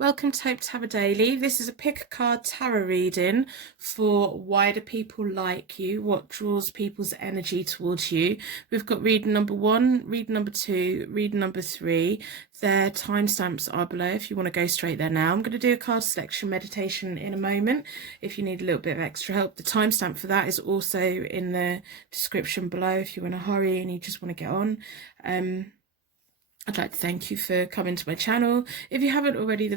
Welcome to Hope Tarot Daily. This is a pick a card tarot reading for why do people like you, what draws people's energy towards you. We've got reading number 1, reading number 2, reading number 3. Their timestamps are below if you want to go straight there now. I'm going to do a card selection meditation in a moment if you need a little bit of extra help. The timestamp for that is also in the description below if you're in a hurry and you just want to get on. I'd like to thank you for coming to my channel. If you haven't already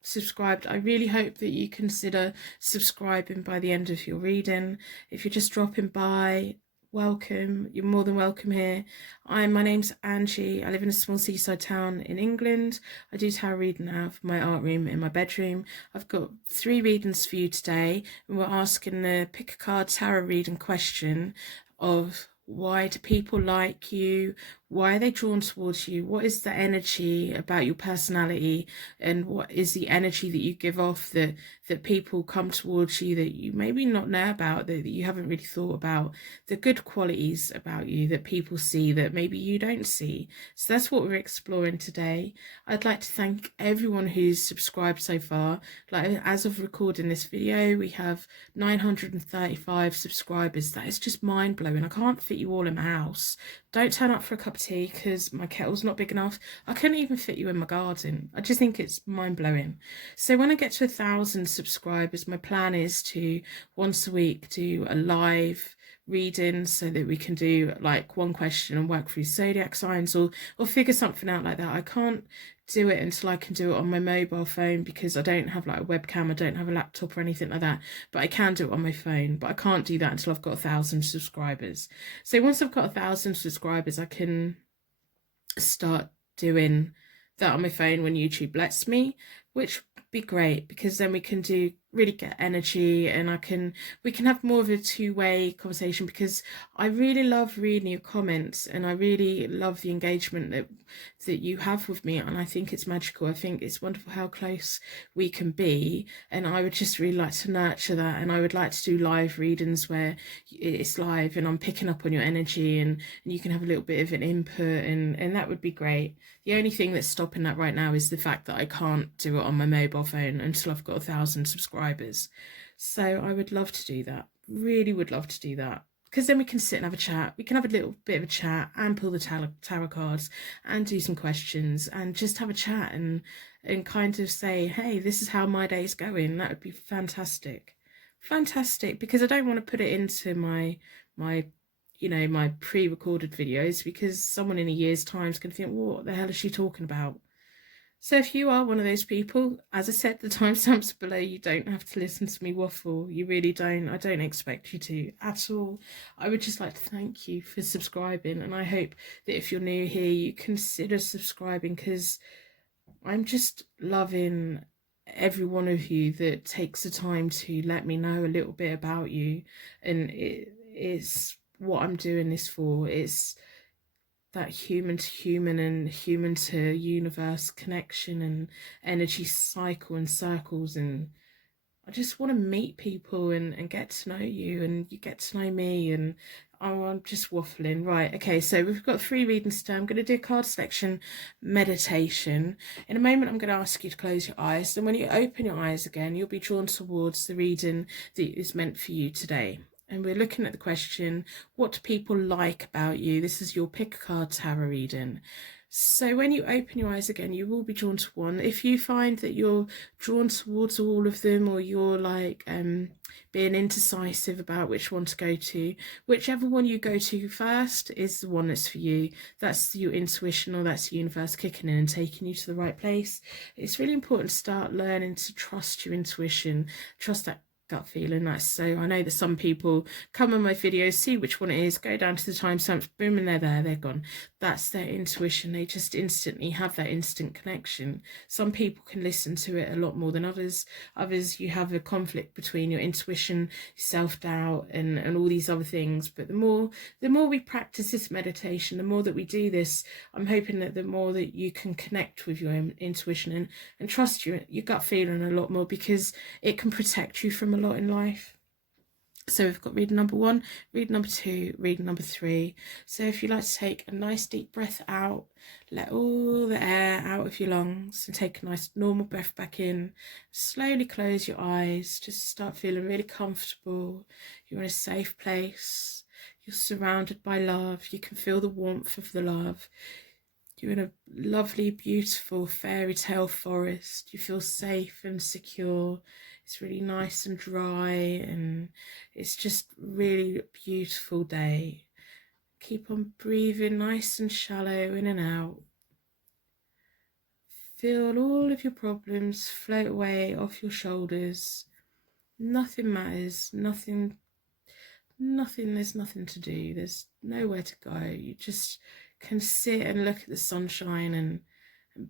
subscribed, I really hope that you consider subscribing by the end of your reading. If you're just dropping by, welcome. You're more than welcome here. My name's Angie. I live in a small seaside town in England. I do tarot reading out of my art room in my bedroom. I've got 3 readings for you today, and we're asking the pick a card tarot reading question of why do people like you? Why are they drawn towards you? What is the energy about your personality? And what is the energy that you give off that people come towards you that you maybe not know about, that you haven't really thought about? The good qualities about you that people see that maybe you don't see. So that's what we're exploring today. I'd like to thank everyone who's subscribed so far. Like, as of recording this video, we have 935 subscribers. That is just mind-blowing. I can't fit you all in my house. Don't turn up for a cup of tea because my kettle's not big enough. I couldn't even fit you in my garden. I just think it's mind-blowing. So when I get to 1,000 subscribers, my plan is to once a week do a live reading so that we can do like one question and work through zodiac signs or figure something out like that. I can't do it until I can do it on my mobile phone because I don't have like a webcam, I don't have a laptop or anything like that, but I can do it on my phone. But I can't do that until I've got 1,000 subscribers. So once I've got 1,000 subscribers, I can start doing that on my phone when YouTube lets me, which would be great because then we can really get energy and we can have more of a two-way conversation, because I really love reading your comments and I really love the engagement that you have with me, and I think it's magical. I think it's wonderful how close we can be, and I would just really like to nurture that, and I would like to do live readings where it's live and I'm picking up on your energy and you can have a little bit of an input, and that would be great. The only thing that's stopping that right now is the fact that I can't do it on my mobile phone until I've got 1,000 subscribers. So I would love to do that. Really would love to do that. Because then we can sit and have a chat. We can have a little bit of a chat and pull the tarot cards and do some questions and just have a chat and kind of say, hey, this is how my day's going. That would be fantastic. Fantastic. Because I don't want to put it into my pre-recorded videos, because someone in a year's time is going to think, well, what the hell is she talking about? So if you are one of those people, as I said, the timestamps below, you don't have to listen to me waffle. You really don't. I don't expect you to at all. I would just like to thank you for subscribing, and I hope that if you're new here, you consider subscribing, because I'm just loving every one of you that takes the time to let me know a little bit about you, and it is what I'm doing this for. It's that human to human and human to universe connection and energy cycle and circles, and I just want to meet people and get to know you, and you get to know me, and I'm just waffling. Right, okay, so we've got 3 readings today. I'm going to do a card selection meditation. In a moment, I'm going to ask you to close your eyes, and when you open your eyes again, you'll be drawn towards the reading that is meant for you today. And we're looking at the question, what do people like about you? This is your pick a card tarot reading. So when you open your eyes again, you will be drawn to one. If you find that you're drawn towards all of them, or you're like being indecisive about which one to go to, whichever one you go to first is the one that's for you. That's your intuition, or that's the universe kicking in and taking you to the right place. It's really important to start learning to trust your intuition, trust that gut feeling. So I know that some people come on my videos, see which one it is, go down to the timestamps, boom, and they're gone. That's their intuition. They just instantly have that instant connection. Some people can listen to it a lot more than others. You have a conflict between your intuition, self-doubt, and all these other things. But the more we practice this meditation, the more that we do this, I'm hoping that the more that you can connect with your intuition and trust your gut feeling a lot more, because it can protect you from a lot in life. So we've got reading number 1, reading number 2, reading number 3. So if you like to take a nice deep breath out, let all the air out of your lungs and take a nice normal breath back in. Slowly close your eyes, just start feeling really comfortable. You're in a safe place. You're surrounded by love. You can feel the warmth of the love. You're in a lovely, beautiful fairy tale forest. You feel safe and secure. It's really nice and dry, and it's just really beautiful day. Keep on breathing nice and shallow in and out. Feel all of your problems float away off your shoulders. Nothing matters, nothing, there's nothing to do. There's nowhere to go. You just can sit and look at the sunshine and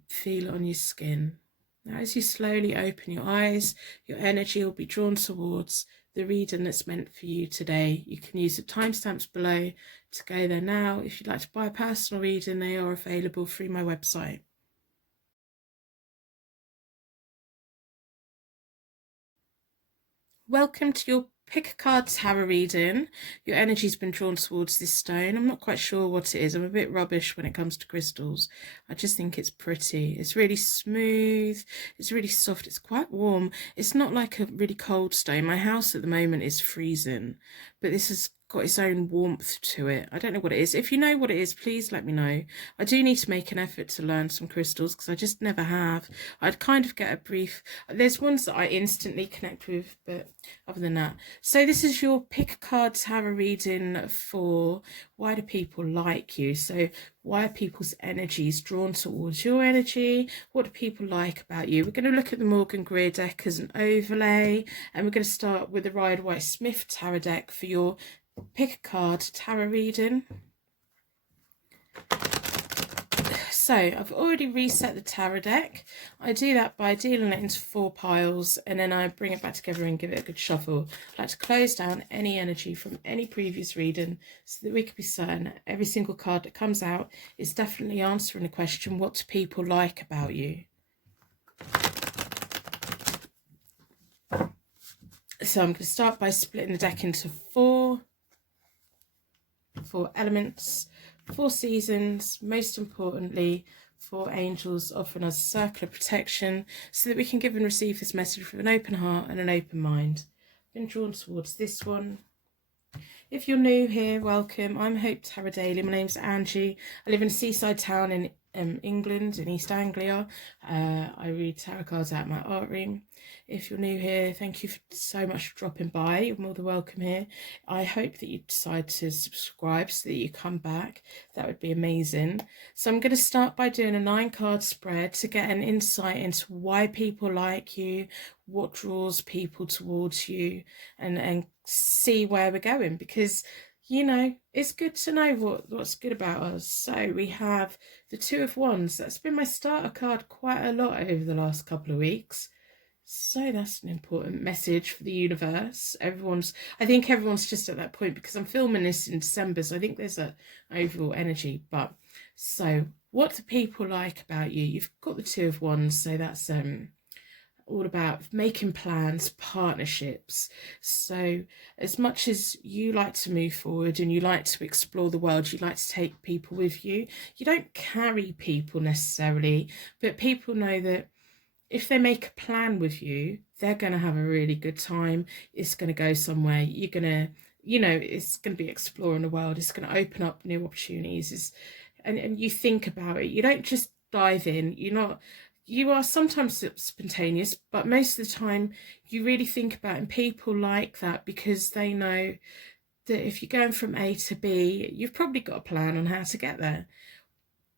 feel it on your skin. Now, as you slowly open your eyes, your energy will be drawn towards the reading that's meant for you today. You can use the timestamps below to go there now. If you'd like to buy a personal reading, they are available through my website. Welcome to your Pick a Card Tarot reading. Your energy's been drawn towards this stone. I'm not quite sure what it is. I'm a bit rubbish when it comes to crystals. I just think it's pretty. It's really smooth. It's really soft. It's quite warm. It's not like a really cold stone. My house at the moment is freezing, but this has got its own warmth to it. I don't know what it is. If you know what it is, please let me know. I do need to make an effort to learn some crystals because I just never have. I'd kind of get a brief. There's ones that I instantly connect with, but other than that. So this is your Pick a Card Tarot reading for why do people like you? So why are people's energies drawn towards your energy? What do people like about you? We're going to look at the Morgan Greer deck as an overlay, and we're going to start with the Rider-Waite-Smith tarot deck for your Pick a Card Tarot reading. So I've already reset the tarot deck. I do that by dealing it into 4 piles, and then I bring it back together and give it a good shuffle. I like to close down any energy from any previous reading so that we can be certain that every single card that comes out is definitely answering the question, what do people like about you? So I'm going to start by splitting the deck into 4 elements, 4 seasons, most importantly 4 angels offering us a circle of protection so that we can give and receive this message with an open heart and an open mind. I've been drawn towards this one. If you're new here, welcome. I'm Hope Tarot Daily. My name's Angie. I live in a seaside town in England, in East Anglia. I read tarot cards out of my art room. If you're new here, thank you so much for dropping by. You're more than welcome here. I hope that you decide to subscribe so that you come back. That would be amazing. So I'm going to start by doing a 9-card spread to get an insight into why people like you, what draws people towards you, and see where we're going, because you know it's good to know what's good about us. So we have the 2 of Wands. That's been my starter card quite a lot over the last couple of weeks, so that's an important message for the universe. I think everyone's just at that point because I'm filming this in December, so I think there's a overall energy. But so what do people like about you? You've got the 2 of Wands, so that's all about making plans, partnerships. So as much as you like to move forward and you like to explore the world, you like to take people with you. You don't carry people necessarily, but people know that if they make a plan with you, they're going to have a really good time. It's going to go somewhere. You're going to, it's going to be exploring the world. It's going to open up new opportunities. And you think about it. You don't just dive in. You are sometimes spontaneous, but most of the time you really think about it. And people like that because they know that if you're going from A to B, you've probably got a plan on how to get there.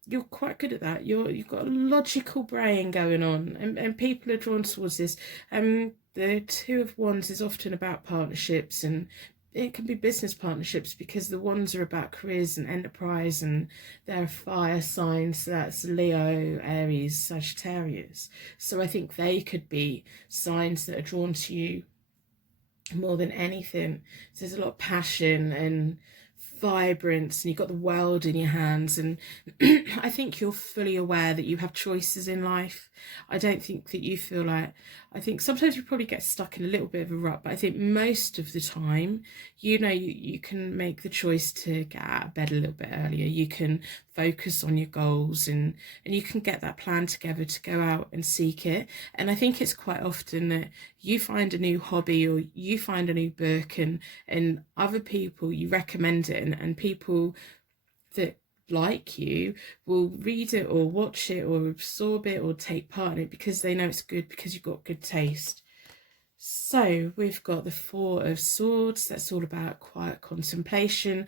You're quite good at that. You've got a logical brain going on, and people are drawn towards this. The 2 of Wands is often about partnerships, and it can be business partnerships because the Wands are about careers and enterprise, and they're fire signs. So that's Leo, Aries, Sagittarius. So I think they could be signs that are drawn to you more than anything. So there's a lot of passion and vibrance and you've got the world in your hands, and I think you're fully aware that you have choices in life. I don't think that you feel like, I think sometimes you probably get stuck in a little bit of a rut, but I think most of the time, you can make the choice to get out of bed a little bit earlier. You can focus on your goals, and you can get that plan together to go out and seek it. And I think it's quite often that you find a new hobby or you find a new book, and other people, you recommend it, and people that like you will read it or watch it or absorb it or take part in it because they know it's good, because you've got good taste. So we've got the Four of Swords. That's all about quiet contemplation.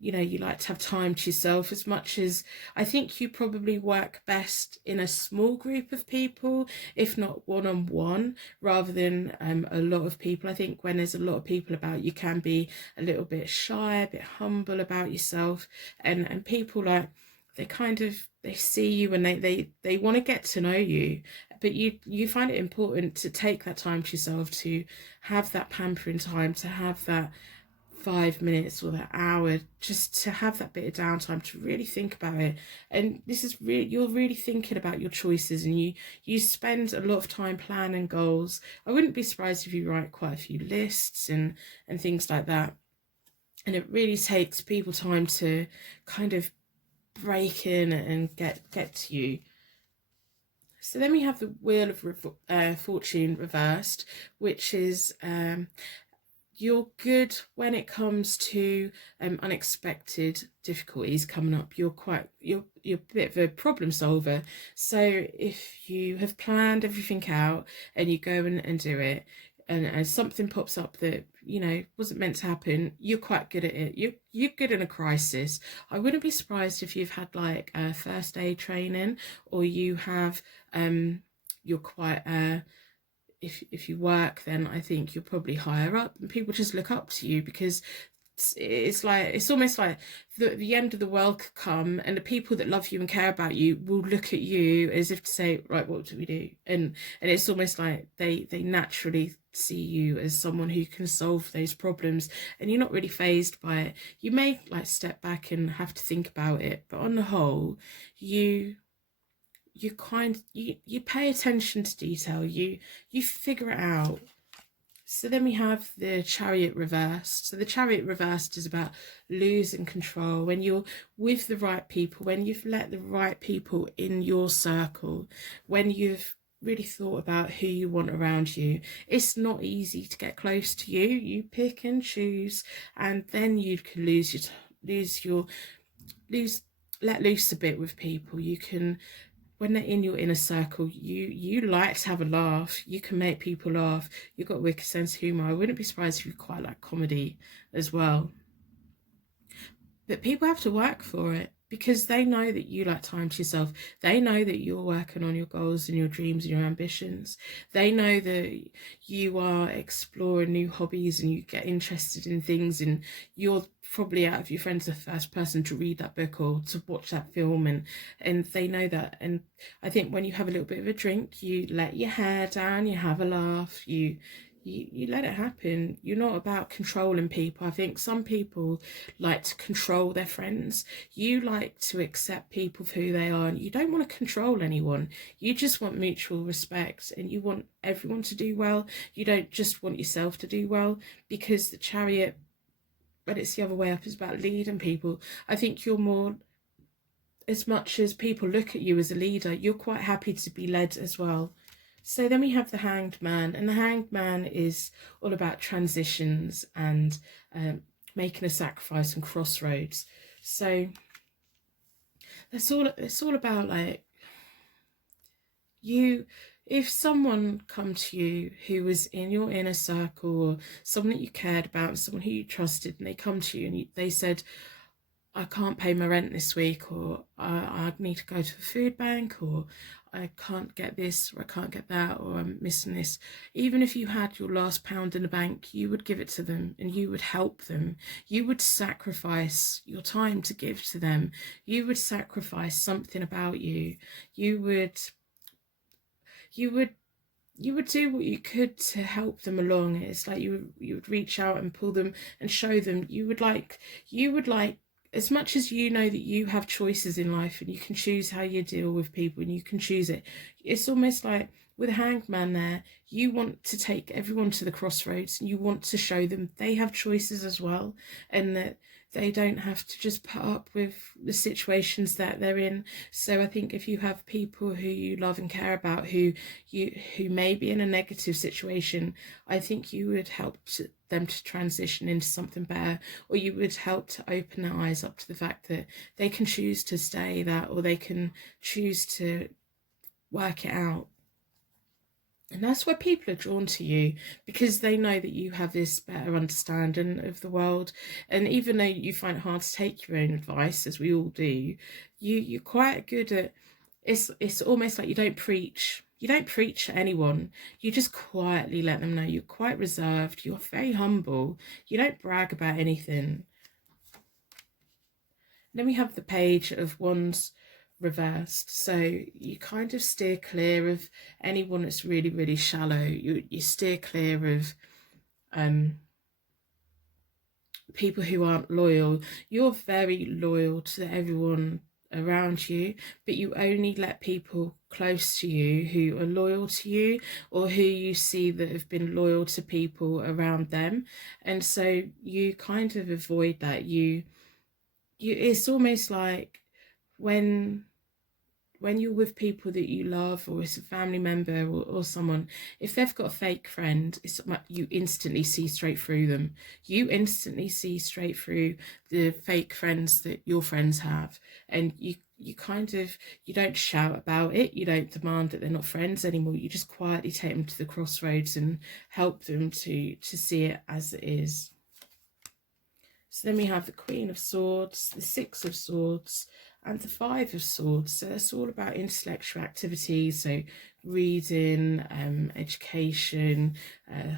You like to have time to yourself. As much as I think you probably work best in a small group of people, if not one-on-one, rather than a lot of people. I think when there's a lot of people about, you can be a little bit shy, a bit humble about yourself, and people like, they see you and they want to get to know you, but you find it important to take that time to yourself, to have that pampering time, to have that 5 minutes or that hour, just to have that bit of downtime to really think about it. And this is really, you're really thinking about your choices, and you spend a lot of time planning goals. I wouldn't be surprised if you write quite a few lists and things like that. And it really takes people time to kind of break in and get to you. So then we have the Wheel of Fortune reversed, which is you're good when it comes to unexpected difficulties coming up. You're a bit of a problem solver. So if you have planned everything out and you go and do it, and something pops up that wasn't meant to happen, you're quite good at it. You're good in a crisis. I wouldn't be surprised if you've had like a first aid training, or you have you're quite if you work, then I think you're probably higher up and people just look up to you, because it's almost like the end of the world could come, and the people that love you and care about you will look at you as if to say, right, what do we do? And it's almost like they naturally see you as someone who can solve those problems, and you're not really fazed by it. You may like step back and have to think about it, but on the whole, you pay attention to detail, you figure it out. So then we have the Chariot reversed. So the Chariot reversed is about losing control. When you're with the right people, when you've let the right people in your circle, when you've really thought about who you want around you, it's not easy to get close to you. You pick and choose, and then you can let loose a bit with people. You can, when they're in your inner circle, you like to have a laugh. You can make people laugh. You've got a wicked sense of humour. I wouldn't be surprised if you quite like comedy as well. But people have to work for it, because they know that you like time to yourself. They know that you're working on your goals and your dreams and your ambitions. They know that you are exploring new hobbies and you get interested in things, and you're probably, out of your friends, the first person to read that book or to watch that film, and they know that. And I think when you have a little bit of a drink, you let your hair down, you have a laugh, you let it happen. You're not about controlling people. I think some people like to control their friends. You like to accept people for who they are, and you don't want to control anyone. You just want mutual respect, and you want everyone to do well. You don't just want yourself to do well, because the Chariot, when it's the other way up, is about leading people. I think you're more, as much as people look at you as a leader, you're quite happy to be led as well. So then we have the Hanged Man, and the Hanged Man is all about transitions and making a sacrifice and crossroads. So it's all about, like, if someone come to you who was in your inner circle, or someone that you cared about, someone who you trusted, and they come to you and they said, I can't pay my rent this week, or I need to go to a food bank, or I can't get this, or I can't get that, or I'm missing this. Even if you had your last pound in the bank, you would give it to them and you would help them. You would sacrifice your time to give to them. You would sacrifice something about you. You would you would do what you could to help them along. It's like you would reach out and pull them and show them. You would like as much as you know that you have choices in life and you can choose how you deal with people and you can choose it. It's almost like with a hanged man there, you want to take everyone to the crossroads and you want to show them they have choices as well, and that they don't have to just put up with the situations that they're in. So I think if you have people who you love and care about who may be in a negative situation, I think you would help them to transition into something better, or you would help to open their eyes up to the fact that they can choose to stay that, or they can choose to work it out. And that's why people are drawn to you, because they know that you have this better understanding of the world. And even though you find it hard to take your own advice, as we all do, you're quite good at, it's almost like you don't preach. You don't preach to anyone. You just quietly let them know you're quite reserved. You're very humble. You don't brag about anything. Then we have the Page of Wands reversed, so you kind of steer clear of anyone that's really, really shallow. You steer clear of people who aren't loyal. You're very loyal to everyone around you, but you only let people close to you who are loyal to you, or who you see that have been loyal to people around them. And so you kind of avoid that. It's almost like when you're with people that you love, or it's a family member, or someone, if they've got a fake friend, you instantly see straight through them. You instantly see straight through the fake friends that your friends have, and you kind of, you don't shout about it, you don't demand that they're not friends anymore, you just quietly take them to the crossroads and help them to see it as it is. So then we have the Queen of Swords, the Six of Swords, and the Five of Swords. So it's all about intellectual activities, so reading, education,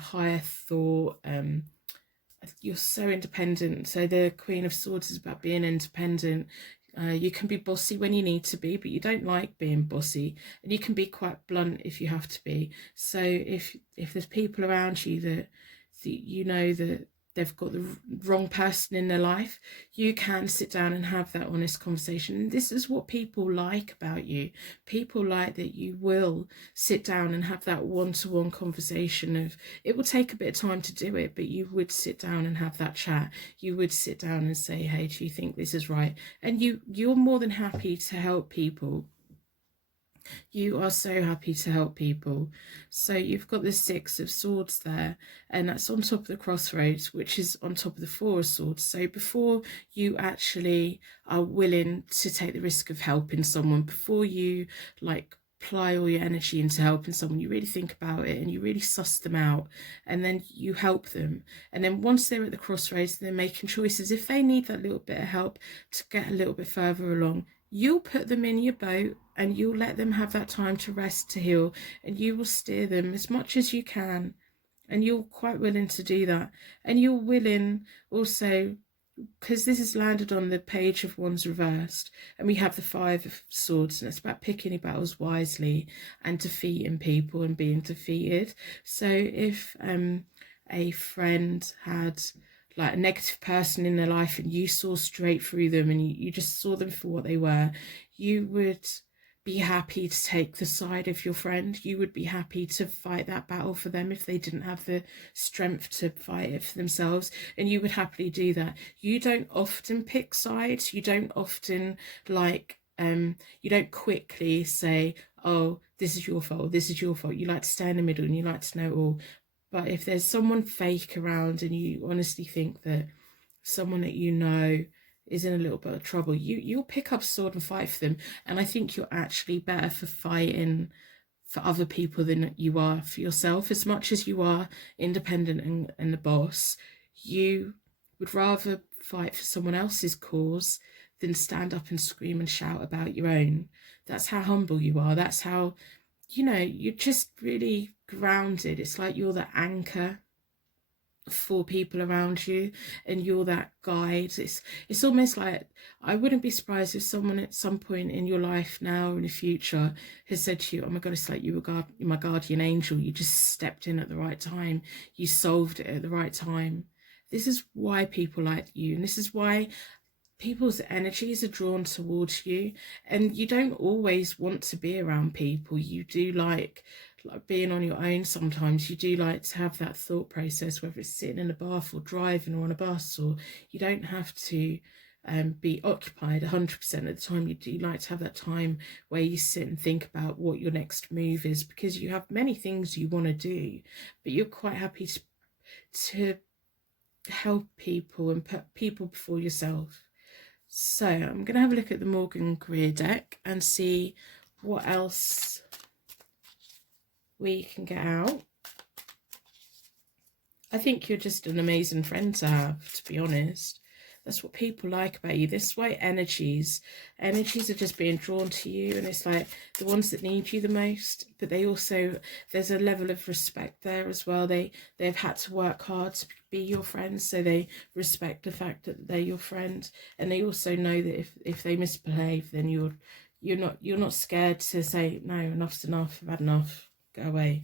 higher thought. You're so independent. So the Queen of Swords is about being independent. You can be bossy when you need to be, but you don't like being bossy, and you can be quite blunt if you have to be. So if there's people around you that you know that they've got the wrong person in their life, you can sit down and have that honest conversation. And this is what people like about you. People like that you will sit down and have that one-to-one conversation of, it will take a bit of time to do it, but you would sit down and have that chat. You would sit down and say, hey, do you think this is right? And you're more than happy to help people. You are so happy to help people. So you've got the Six of Swords there, and that's on top of the crossroads, which is on top of the Four of Swords. So before you actually are willing to take the risk of helping someone, before you like apply all your energy into helping someone, you really think about it and you really suss them out, and then you help them. And then once they're at the crossroads, they're making choices. If they need that little bit of help to get a little bit further along, you'll put them in your boat and you'll let them have that time to rest, to heal, and you will steer them as much as you can. And you're quite willing to do that. And you're willing also, because this has landed on the Page of Wands reversed, and we have the Five of Swords, and it's about picking your battles wisely and defeating people and being defeated. So if a friend had like a negative person in their life and you saw straight through them and you just saw them for what they were, you would be happy to take the side of your friend. You would be happy to fight that battle for them if they didn't have the strength to fight it for themselves, and you would happily do that. You don't often pick sides. You don't often you don't quickly say, oh, this is your fault, this is your fault. You like to stay in the middle and you like to know it all. But if there's someone fake around and you honestly think that someone that you know is in a little bit of trouble, you'll pick up a sword and fight for them. And I think you're actually better for fighting for other people than you are for yourself. As much as you are independent and the boss, you would rather fight for someone else's cause than stand up and scream and shout about your own. That's how humble you are. That's how, you're just really grounded. It's like you're the anchor for people around you, and you're that guide. It's almost like, I wouldn't be surprised if someone at some point in your life now or in the future has said to you, oh my god, it's like you're my guardian angel. You just stepped in at the right time, you solved it at the right time. This is why people like you, and this is why people's energies are drawn towards you. And you don't always want to be around people. You do like being on your own sometimes. You do like to have that thought process, whether it's sitting in a bath or driving or on a bus, or you don't have to be occupied 100% of the time. You do like to have that time where you sit and think about what your next move is, because you have many things you want to do, but you're quite happy to help people and put people before yourself. So I'm going to have a look at the Morgan Greer deck and see what else we can get out. I think you're just an amazing friend to have, to be honest. That's what people like about you. This is why energies are just being drawn to you, and it's like the ones that need you the most, but they also, there's a level of respect there as well. They've had to work hard to be your friends, so they respect the fact that they're your friend, and they also know that if they misbehave, then you're not scared to say, no, enough's enough, I've had enough, go away.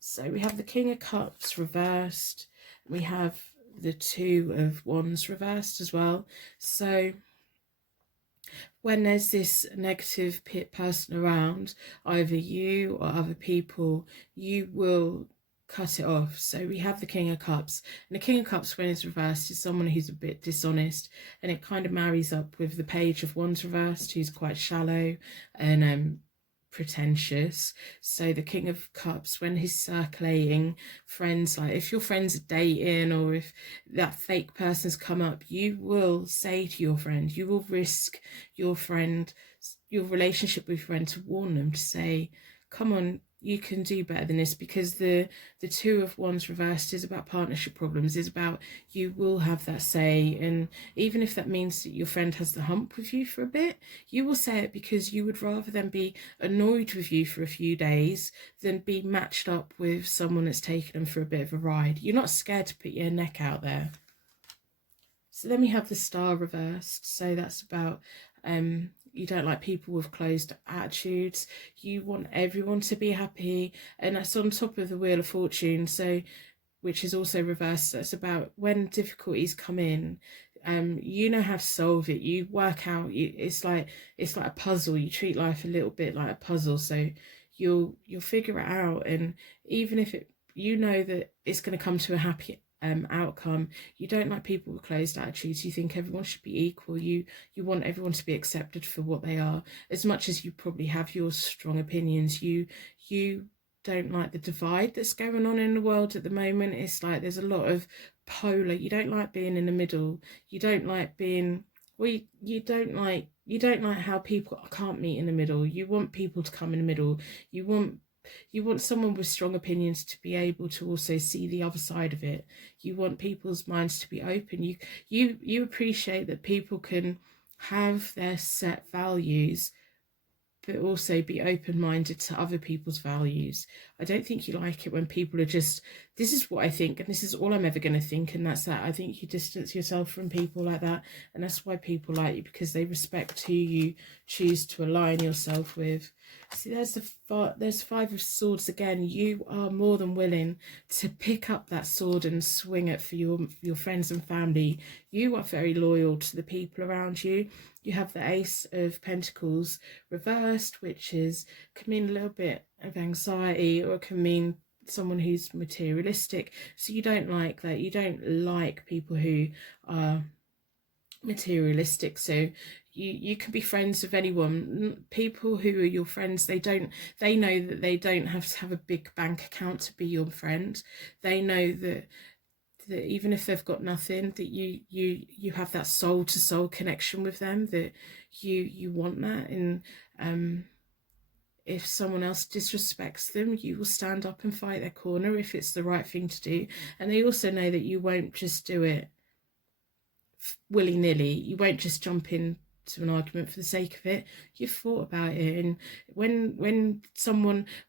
So we have the King of Cups reversed, we have the Two of Wands reversed as well. So when there's this negative person around, either you or other people, you will cut it off. So we have the King of Cups, and the King of Cups, when it's reversed, is someone who's a bit dishonest, and it kind of marries up with the Page of Wands reversed, who's quite shallow and pretentious. So the King of Cups, when he's circulating friends, like if your friends are dating or if that fake person's come up, you will say to your friend, you will risk your relationship with your friend to warn them, to say, come on, you can do better than this, because the Two of Wands reversed is about partnership problems, is about you will have that say, and even if that means that your friend has the hump with you for a bit, you will say it, because you would rather them be annoyed with you for a few days than be matched up with someone that's taken them for a bit of a ride. You're not scared to put your neck out there. So then we have the Star reversed, so that's about you don't like people with closed attitudes. You want everyone to be happy, and that's on top of the Wheel of Fortune, so which is also reversed. That's about when difficulties come in, you know how to solve it. You work out. It's like a puzzle. You treat life a little bit like a puzzle, so you'll figure it out. And even if you know that it's going to come to a happy outcome, you don't like people with closed attitudes. You think everyone should be equal. You want everyone to be accepted for what they are, as much as you probably have your strong opinions. You don't like the divide that's going on in the world at the moment. It's like there's a lot of polar. You don't like being in the middle. You don't like being, well, you don't like how people can't meet in the middle. You want people to come in the middle. You want someone with strong opinions to be able to also see the other side of it. You want people's minds to be open. You appreciate that people can have their set values, but also be open-minded to other people's values. I don't think you like it when people are just, this is what I think and this is all I'm ever going to think, and that's that. I think you distance yourself from people like that, and that's why people like you, because they respect who you choose to align yourself with. See, there's Five of Swords again. You are more than willing to pick up that sword and swing it for your friends and family. You are very loyal to the people around you. You have the Ace of Pentacles reversed, which can mean a little bit of anxiety, or it can mean someone who's materialistic. So you don't like that. You don't like people who are materialistic. So you can be friends with anyone. People who are your friends, they know that they don't have to have a big bank account to be your friend. They know that even if they've got nothing, that you have that soul to soul connection with them, that you want that. And if someone else disrespects them, you will stand up and fight their corner if it's the right thing to do. And they also know that you won't just do it willy-nilly. You won't just jump in to an argument for the sake of it. You've thought about it, and when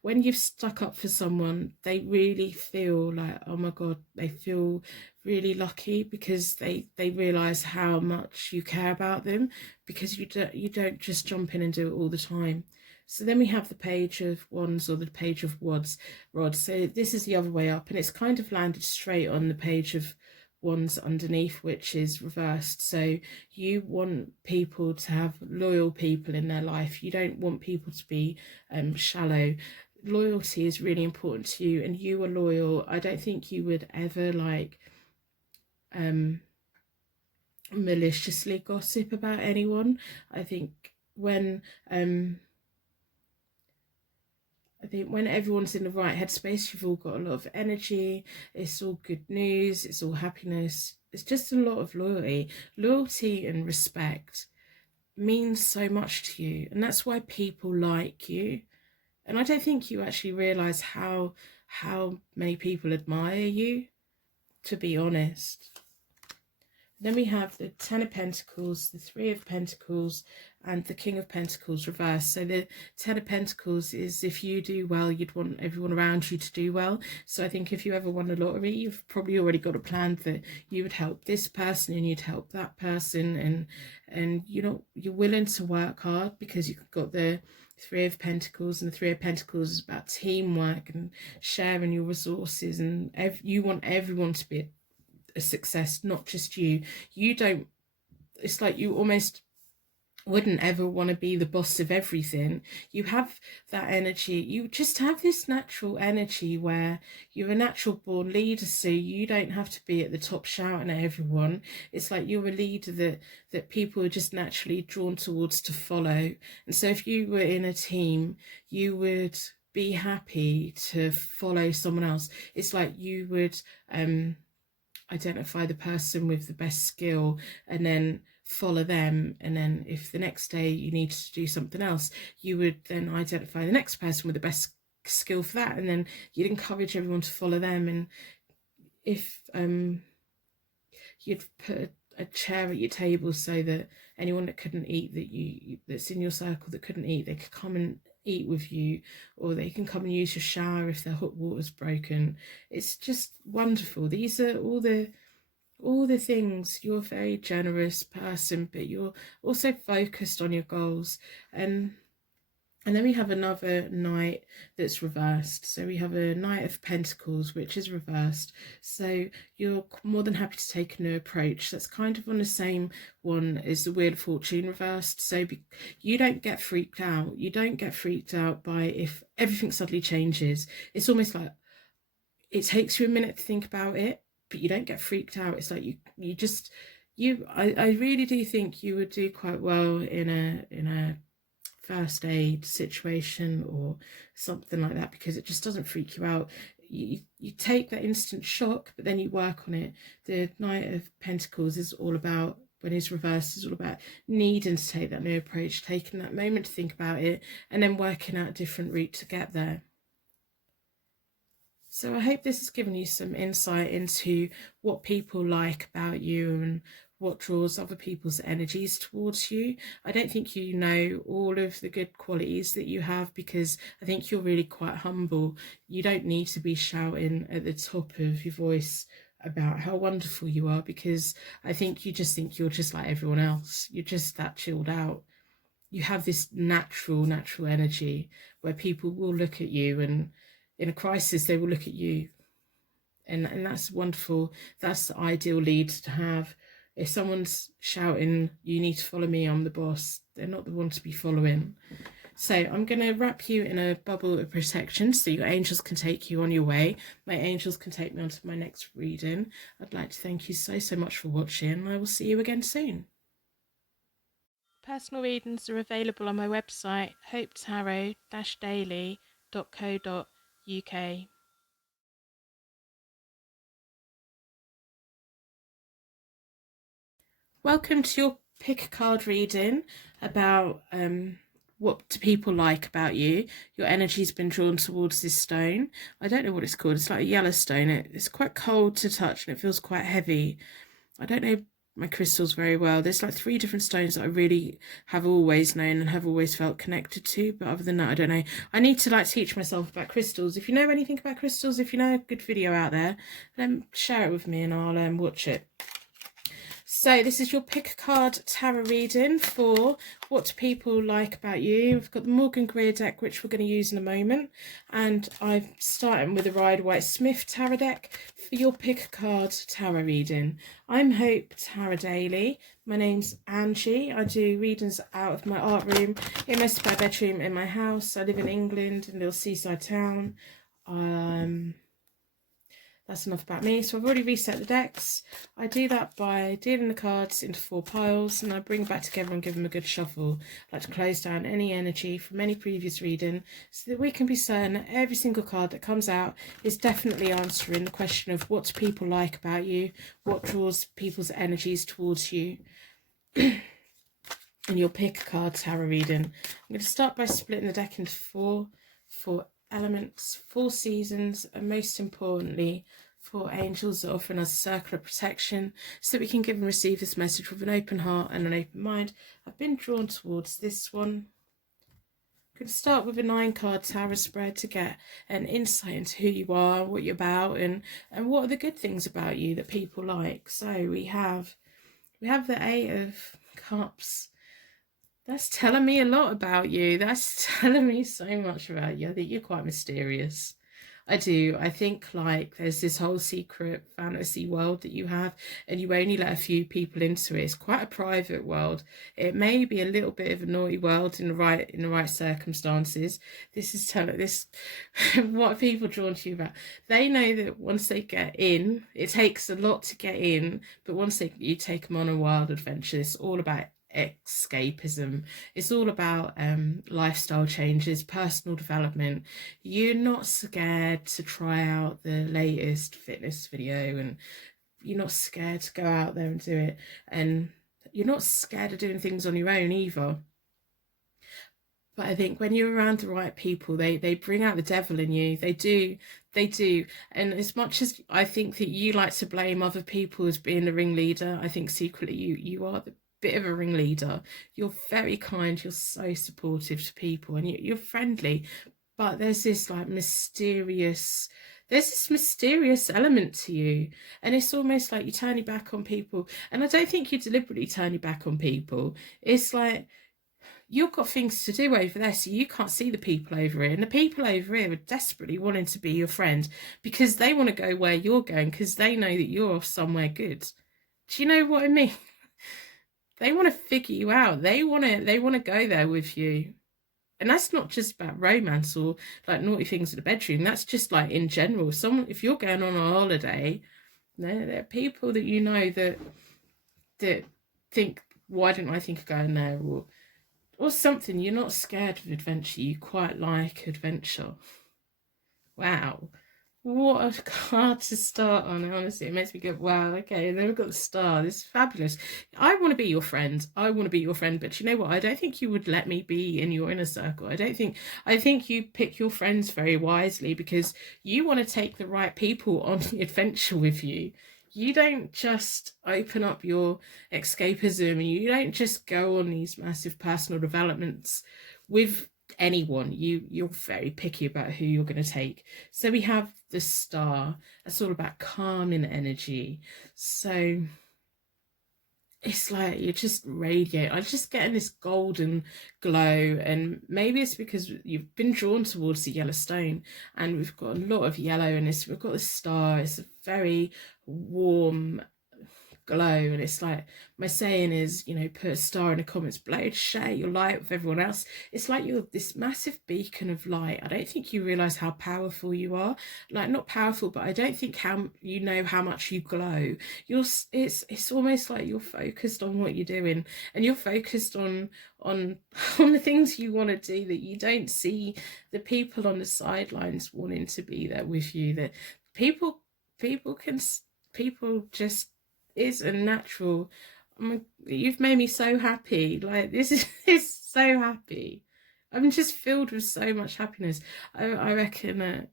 you've stuck up for someone, they really feel like, oh my god, they feel really lucky, because they realize how much you care about them, because you don't just jump in and do it all the time. So then we have the page of wands, or the page of rods. So this is the other way up, and it's kind of landed straight on the page of wands underneath, which is reversed. So you want people to have loyal people in their life. You don't want people to be shallow. Loyalty is really important to you, and you are loyal. I don't think you would ever like maliciously gossip about anyone. I think when everyone's in the right headspace, you've all got a lot of energy, it's all good news, it's all happiness, it's just a lot of loyalty. Loyalty and respect means so much to you, and that's why people like you. And I don't think you actually realise how many people admire you, to be honest. Then we have the Ten of Pentacles, the Three of Pentacles, and the King of Pentacles reversed. So the Ten of Pentacles is, if you do well, you'd want everyone around you to do well. So I think if you ever won the lottery, you've probably already got a plan that you would help this person and you'd help that person, and you're willing to work hard, because you've got the Three of Pentacles, and the Three of Pentacles is about teamwork and sharing your resources, and you want everyone to be a success, not just you. It's like you almost wouldn't ever want to be the boss of everything. You have that energy, you just have this natural energy where you're a natural born leader, so you don't have to be at the top shouting at everyone. It's like you're a leader that people are just naturally drawn towards to follow. And so if you were in a team, you would be happy to follow someone else. It's like you would identify the person with the best skill and then follow them, and then if the next day you need to do something else, you would then identify the next person with the best skill for that, and then you'd encourage everyone to follow them. And if you'd put a chair at your table so that anyone that couldn't eat, that's in your circle that couldn't eat, they could come and eat with you, or they can come and use your shower if their hot water's broken. It's just wonderful. These are all the things. You're a very generous person, but you're also focused on your goals. And then we have another knight that's reversed. So we have a Knight of Pentacles, which is reversed. So you're more than happy to take a new approach. That's kind of on the same one as the Wheel of Fortune reversed. So you don't get freaked out. You don't get freaked out by if everything suddenly changes. It's almost like it takes you a minute to think about it, but you don't get freaked out. It's like I really do think you would do quite well in a first aid situation or something like that, because it just doesn't freak you out. You take that instant shock, but then you work on it. The Knight of Pentacles is all about, when it's reversed, is all about needing to take that new approach, taking that moment to think about it, and then working out a different route to get there. So I hope this has given you some insight into what people like about you and what draws other people's energies towards you. I don't think you know all of the good qualities that you have, because I think you're really quite humble. You don't need to be shouting at the top of your voice about how wonderful you are, because I think you just think you're just like everyone else. You're just that chilled out. You have this natural energy where people will look at you, and in a crisis they will look at you, and that's wonderful. That's the ideal lead to have. If someone's shouting, you need to follow me, I'm the boss, they're not the one to be following. So I'm going to wrap you in a bubble of protection so your angels can take you on your way. My angels can take me on to my next reading. I'd like to thank you so much for watching. I will see you again soon. Personal readings are available on my website, hopetarot-daily.co.uk. Welcome to your pick a card reading about what do people like about you. Your energy's been drawn towards this stone. I don't know what it's called. It's like a yellow stone. It's quite cold to touch and it feels quite heavy. I don't know, my crystals very well. There's like 3 different stones that I really have always known and have always felt connected to, but other than that, I don't know. I need to like teach myself about crystals. If you know anything about crystals, if you know a good video out there, then share it with me and I'll watch it. So this is your pick a card tarot reading for what people like about you. We've got the Morgan Greer deck, which we're going to use in a moment. And I'm starting with the Rider-Waite-Smith tarot deck for your pick a card tarot reading. I'm Hope Tarot Daily. My name's Angie. I do readings out of my art room, in most of my bedroom, in my house. I live in England, in a little seaside town. That's enough about me. So I've already reset the decks. I do that by dealing the cards into 4 piles and I bring it back together and give them a good shuffle. I like to close down any energy from any previous reading so that we can be certain that every single card that comes out is definitely answering the question of what do people like about you, what draws people's energies towards you. And your pick a card tarot reading. I'm going to start by splitting the deck into 4 elements, 4 seasons, and most importantly 4 angels that offer us a circle of protection so that we can give and receive this message with an open heart and an open mind. I've been drawn towards this one. I'm going to start with a 9-card tarot spread to get an insight into who you are, what you're about, and what are the good things about you that people like. So we have the 8 of Cups. That's telling me a lot about you. That's telling me so much about you. I think you're quite mysterious. I do. I think like there's this whole secret fantasy world that you have and you only let a few people into it. It's quite a private world. It may be a little bit of a naughty world in the right circumstances. This is telling this what are people drawn to you about? They know that once they get in, it takes a lot to get in, but once you take them on a wild adventure, it's all about escapism. It's all about lifestyle changes, personal development. You're not scared to try out the latest fitness video and you're not scared to go out there and do it, and you're not scared of doing things on your own either. But I think when you're around the right people, they bring out the devil in you. They do. And as much as I think that you like to blame other people as being the ringleader, I think secretly you are the bit of a ringleader. You're very kind, you're so supportive to people, and you're friendly, but there's this mysterious element to you, and it's almost like you turn your back on people. And I don't think you deliberately turn your back on people. It's like you've got things to do over there, so you can't see the people over here, and the people over here are desperately wanting to be your friend because they want to go where you're going because they know that you're off somewhere good. Do you know what I mean? They want to figure you out. They want to go there with you. And that's not just about romance or like naughty things in the bedroom. That's just like in general. If you're going on a holiday, there are people that you know that think, why didn't I think of going there? Or something. You're not scared of adventure. You quite like adventure. Wow. What a card to start on, honestly. It makes me go, wow, okay. And then we've got the star. This is fabulous. I want to be your friend. But you know what? I don't think you would let me be in your inner circle. I think you pick your friends very wisely because you want to take the right people on the adventure with you. You don't just open up your escapism and you don't just go on these massive personal developments with anyone. You're very picky about who you're going to take. So we have the star. That's all about calming energy. So it's like you just radiate. I'm just getting this golden glow, and maybe it's because you've been drawn towards the yellow stone and we've got a lot of yellow in this. We've got the star. It's a very warm glow, and it's like my saying is, put a star in the comments below to share your light with everyone else. It's like you're this massive beacon of light. I don't think you realize how powerful you are. Like, not powerful, but I don't think how much you glow. It's almost like you're focused on what you're doing, and you're focused on the things you want to do, that you don't see the people on the sidelines wanting to be there with you. That people just is a natural. You've made me so happy. Like, this is so happy. I'm just filled with so much happiness. I reckon that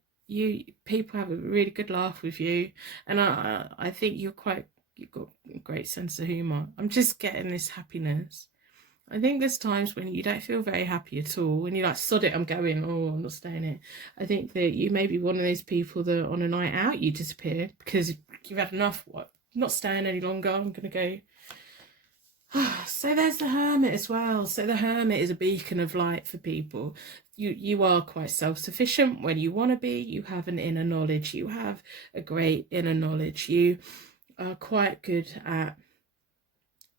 people have a really good laugh with you, and I think you're quite you've got a great sense of humour. I'm just getting this happiness. I think there's times when you don't feel very happy at all, when you're like, sod it, I'm going, oh, I'm not staying here. I think that you may be one of those people that on a night out you disappear because you've had enough. What? Not staying any longer, I'm going to go. So there's the Hermit as well. So the Hermit is a beacon of light for people. You are quite self-sufficient when you want to be. You have an inner knowledge. You have a great inner knowledge. You are quite good at,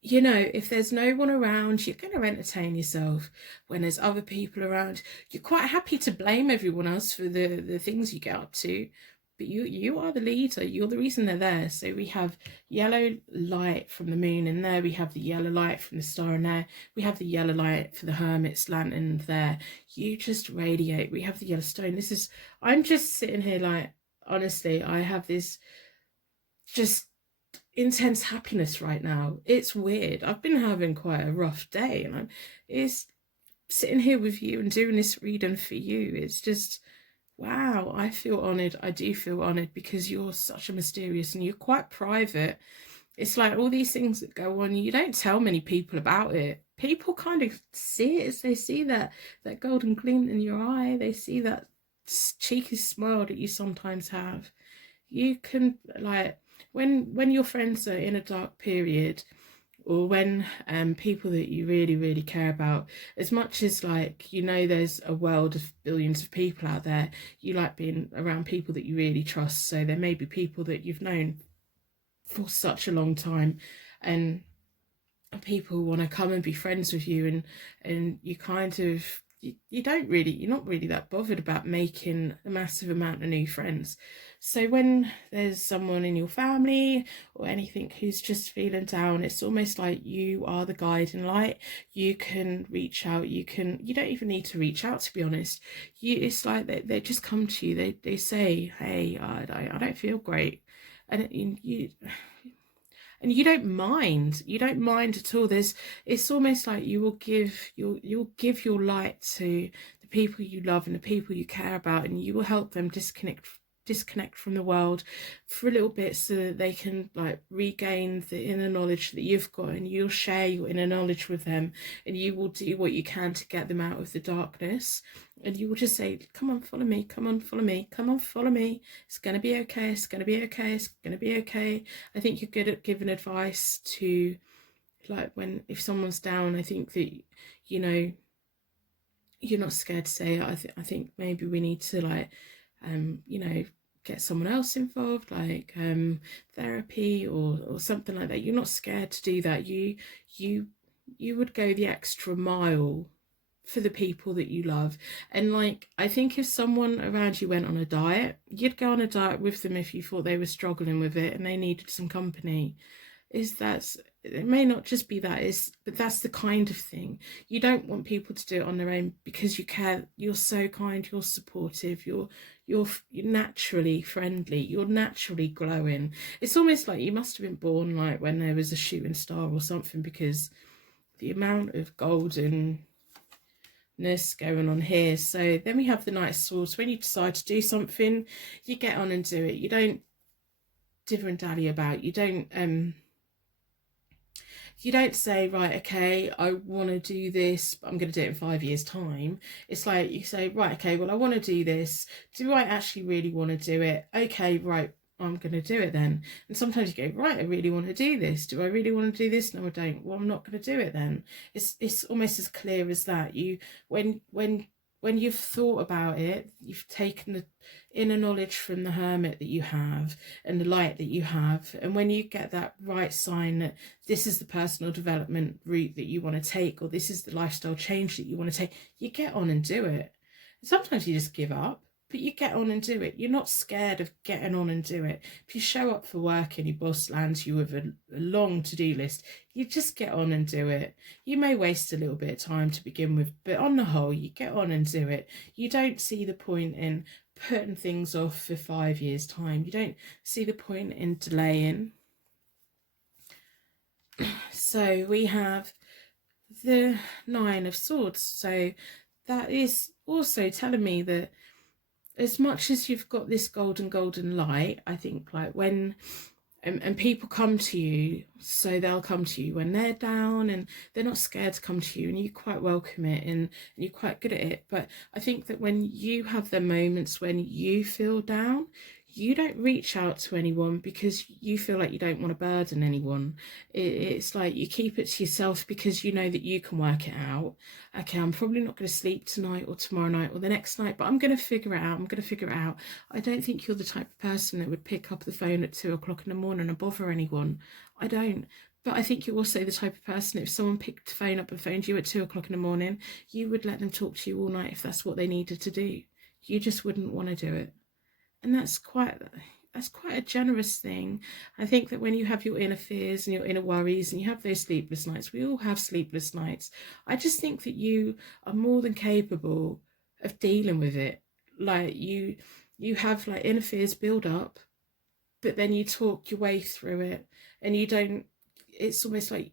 you know, if there's no one around, you're going to entertain yourself. When there's other people around, you're quite happy to blame everyone else for the things you get up to. But you are the leader. You're the reason they're there. So we have yellow light from the moon in there. We have the yellow light from the star in there. We have the yellow light for the Hermit's lantern there. You just radiate. We have the yellow stone. I'm just sitting here like, honestly, I have this just intense happiness right now. It's weird. I've been having quite a rough day, and it's sitting here with you and doing this reading for you. It's just, wow, I feel honoured. I do feel honoured because you're such a mysterious and you're quite private. It's like all these things that go on, you don't tell many people about it. People kind of see it as they see that golden glint in your eye. They see that cheeky smile that you sometimes have. You can, like, when your friends are in a dark period, or when people that you really, really care about, as much as, like, you know, there's a world of billions of people out there, you like being around people that you really trust. So there may be people that you've known for such a long time, and people want to come and be friends with you, and you kind of, you're not really that bothered about making a massive amount of new friends. So when there's someone in your family or anything who's just feeling down, it's almost like you are the guiding light. You can reach out. You don't even need to reach out, to be honest. It's like they just come to you. They say, hey, I don't feel great, and you don't mind. You don't mind at all. It's almost like you'll give your light to the people you love and the people you care about, and you will help them disconnect from the world for a little bit, so that they can, like, regain the inner knowledge that you've got, and you'll share your inner knowledge with them, and you will do what you can to get them out of the darkness. And you will just say, come on, follow me, come on, follow me, come on, follow me. It's going to be okay. It's going to be okay. It's going to be okay. I think you're good at giving advice to, like, if someone's down, I think that, you know, you're not scared to say, I think maybe we need to, like, you know, get someone else involved, like therapy or something like that. You're not scared to do that. You would go the extra mile for the people that you love. And, like, I think if someone around you went on a diet, you'd go on a diet with them if you thought they were struggling with it and they needed some company. It may not just be that, but that's the kind of thing. You don't want people to do it on their own because you care. You're so kind, you're supportive, you're naturally friendly, you're naturally glowing. It's almost like you must have been born, like, when there was a shooting star or something, because the amount of golden going on here. So then we have the Knight of Swords. When you decide to do something, you get on and do it. You don't dither and dally about. You don't say, right, okay, I want to do this, but I'm going to do it in 5 years' time. It's like you say, right, okay, well, I want to do this. Do I actually really want to do it? Okay, right, I'm going to do it then. And sometimes you go, right, I really want to do this. Do I really want to do this? No, I don't. Well, I'm not going to do it then. It's almost as clear as that. When you've thought about it, you've taken the inner knowledge from the Hermit that you have and the light that you have, and when you get that right sign that this is the personal development route that you want to take, or this is the lifestyle change that you want to take, you get on and do it. Sometimes you just give up, but you get on and do it. You're not scared of getting on and do it. If you show up for work and your boss lands you with a long to-do list, you just get on and do it. You may waste a little bit of time to begin with, but on the whole, you get on and do it. You don't see the point in putting things off for 5 years' time. You don't see the point in delaying. So we have the Nine of Swords. So that is also telling me that as much as you've got this golden light, I think, like, when and people come to you, so they'll come to you when they're down, and they're not scared to come to you, and you quite welcome it, and you're quite good at it. But I think that when you have the moments when you feel down, you don't reach out to anyone because you feel like you don't want to burden anyone. It's like you keep it to yourself because you know that you can work it out. Okay, I'm probably not going to sleep tonight or tomorrow night or the next night, but I'm going to figure it out. I'm going to figure it out. I don't think you're the type of person that would pick up the phone at 2 o'clock in the morning and bother anyone. I don't. But I think you're also the type of person, if someone picked the phone up and phoned you at 2 o'clock in the morning, you would let them talk to you all night if that's what they needed to do. You just wouldn't want to do it. And that's quite a generous thing. I think that when you have your inner fears and your inner worries and you have those sleepless nights, we all have sleepless nights. I just think that you are more than capable of dealing with it. Like you have like inner fears build up, but then you talk your way through it, and you don't, it's almost like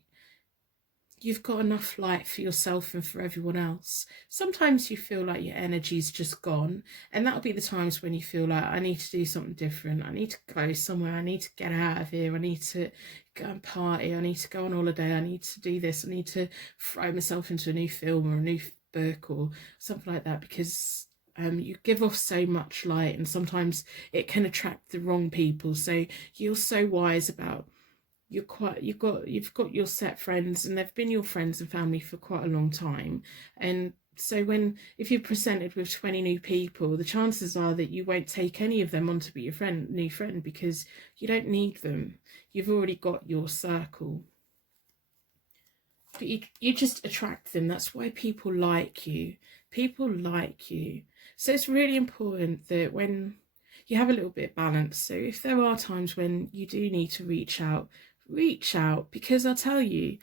you've got enough light for yourself and for everyone else. Sometimes you feel like your energy's just gone, and that'll be the times when you feel like, I need to do something different. I need to go somewhere. I need to get out of here. I need to go and party. I need to go on holiday. I need to do this. I need to throw myself into a new film or a new book or something like that, because you give off so much light, and sometimes it can attract the wrong people. So you're so wise about, you've got your set friends, and they've been your friends and family for quite a long time. And so if you're presented with 20 new people, the chances are that you won't take any of them on to be your new friend, because you don't need them. You've already got your circle. But you just attract them. That's why people like you. People like you. So it's really important that when you have a little bit of balance, so if there are times when you do need to reach out, because I'll tell you,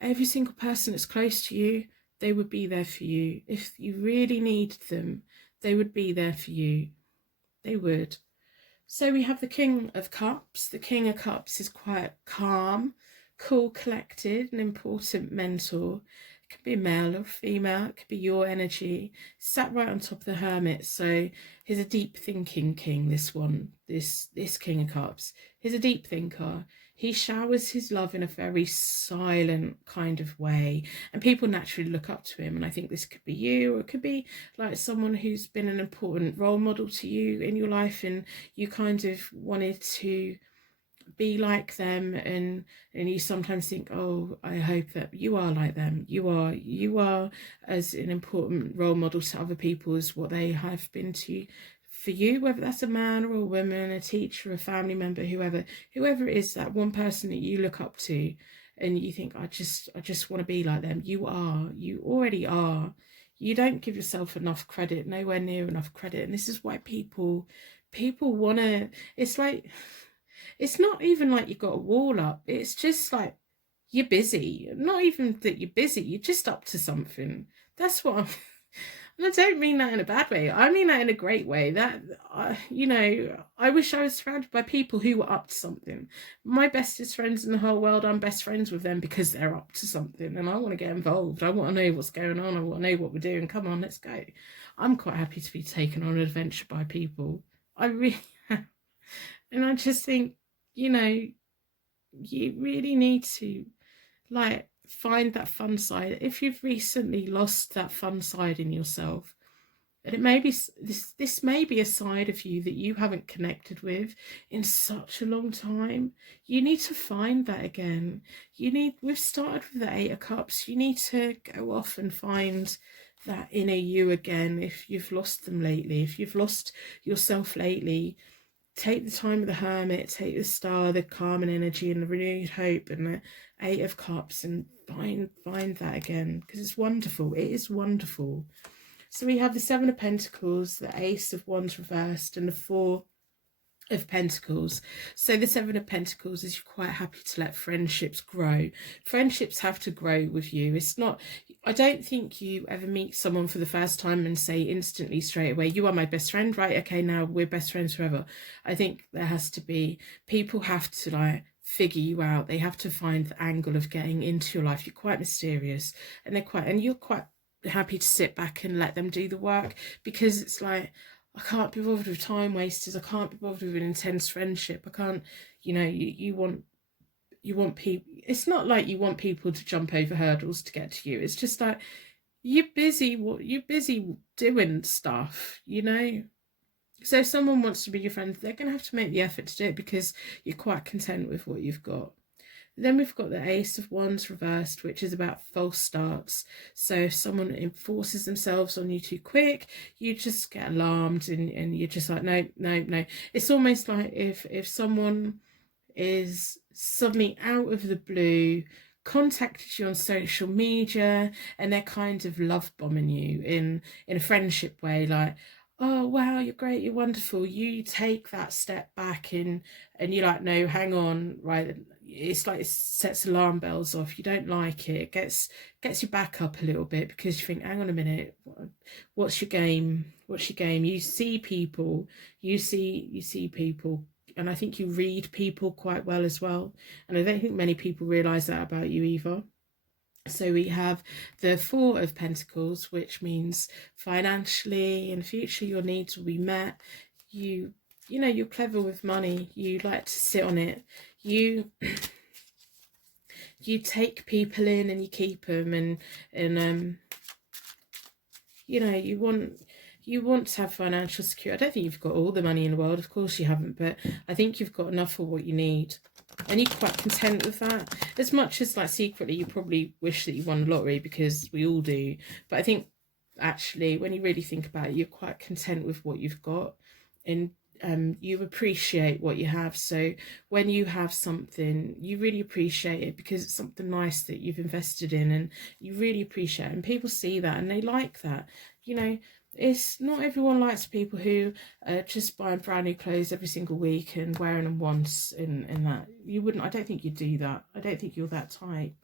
every single person that's close to you, they would be there for you. If you really needed them, they would be there for you. They would. So we have the King of Cups. The King of Cups is quite calm, cool, collected, an important mentor. It could be male or female. It could be your energy. Sat right on top of the Hermit. So he's a deep thinking king, this one, this King of Cups. He's a deep thinker. He showers his love in a very silent kind of way, and people naturally look up to him. And I think this could be you, or it could be like someone who's been an important role model to you in your life, and you kind of wanted to be like them, and you sometimes think, oh, I hope that you are like them. You are as an important role model to other people as what they have been to for you, whether that's a man or a woman, a teacher, a family member, whoever it is, that one person that you look up to and you think, I just want to be like them. You already are. You don't give yourself enough credit, nowhere near enough credit. And this is why people want to, it's like, it's not even like you've got a wall up. It's just like you're busy. Not even that you're busy. You're just up to something. That's what I'm... And I don't mean that in a bad way. I mean that in a great way. That, I wish I was surrounded by people who were up to something. My bestest friends in the whole world, I'm best friends with them because they're up to something. And I want to get involved. I want to know what's going on. I want to know what we're doing. Come on, let's go. I'm quite happy to be taken on an adventure by people. I really am. And I just think, you really need to, like, find that fun side. If you've recently lost that fun side in yourself, and it may be this may be a side of you that you haven't connected with in such a long time, you need to find that again. We've started with the 8 of Cups. You need to go off and find that inner you again. If you've lost them lately, if you've lost yourself lately, take the time of the Hermit, take the Star, the calm and energy and the renewed hope, and the 8 of Cups, and find that again, because it's wonderful. It is wonderful. So we have the 7 of Pentacles, the Ace of Wands reversed, and the 4 of Pentacles. So the 7 of Pentacles is you're quite happy to let friendships grow. Friendships have to grow with you. It's not, I don't think you ever meet someone for the first time and say instantly straight away, you are my best friend, right? Okay, now we're best friends forever. I think there has to be, people have to like figure you out. They have to find the angle of getting into your life. You're quite mysterious, and you're quite happy to sit back and let them do the work, because it's like, I can't be bothered with time wasters. I can't be bothered with an intense friendship. I can't, you know, you want people. It's not like you want people to jump over hurdles to get to you. It's just like you're busy. You're busy doing stuff, you know. So if someone wants to be your friend, they're going to have to make the effort to do it because you're quite content with what you've got. Then we've got the Ace of Wands reversed, which is about false starts. So if someone enforces themselves on you too quick, you just get alarmed and you're just like, no, no, no. It's almost like if someone is suddenly out of the blue, contacted you on social media, and they're kind of love bombing you in a friendship way, like, oh wow, you're great, you're wonderful. You take that step back and you're like, no, hang on, right? It's like it sets alarm bells off. You don't like it. It gets you back up a little bit because you think, hang on a minute, what's your game? What's your game? You see people, you see people, and I think you read people quite well as well. And I don't think many people realise that about you either. So we have the Four of Pentacles, which means financially in the future your needs will be met. You know, you're clever with money. You like to sit on it. You take people in and you keep them, and you know, you want to have financial security. I don't think you've got all the money in the world, of course you haven't, but I think you've got enough for what you need. And you're quite content with that. As much as like secretly you probably wish that you won the lottery, because we all do. But I think actually when you really think about it, you're quite content with what you've got. And you appreciate what you have. So when you have something, you really appreciate it because it's something nice that you've invested in and you really appreciate it. And people see that and they like that. You know, it's not everyone likes people who are just buying brand new clothes every single week and wearing them once in that. You wouldn't, I don't think you'd do that. I don't think you're that type.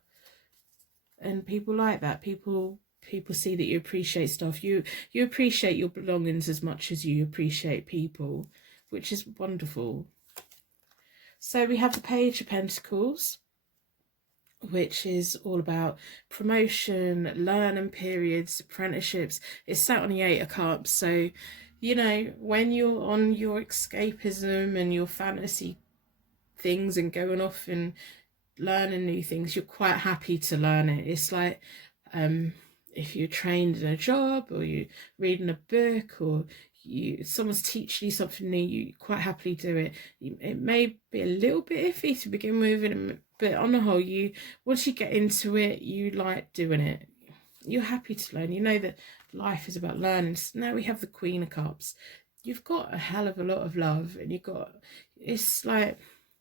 And people like that. People see that you appreciate stuff. You appreciate your belongings as much as you appreciate people, which is wonderful. So we have the Page of Pentacles, which is all about promotion, learning periods, apprenticeships. It's sat on the Eight of Cups. So, you know, when you're on your escapism and your fantasy things and going off and learning new things, you're quite happy to learn it. It's like if you're trained in a job or you're reading a book or someone's teaching you something new, you quite happily do it. It may be a little bit iffy to begin with, but on the whole, once you get into it, you like doing it. You're happy to learn. You know that life is about learning. So now we have the Queen of Cups. You've got a hell of a lot of love, and it's like,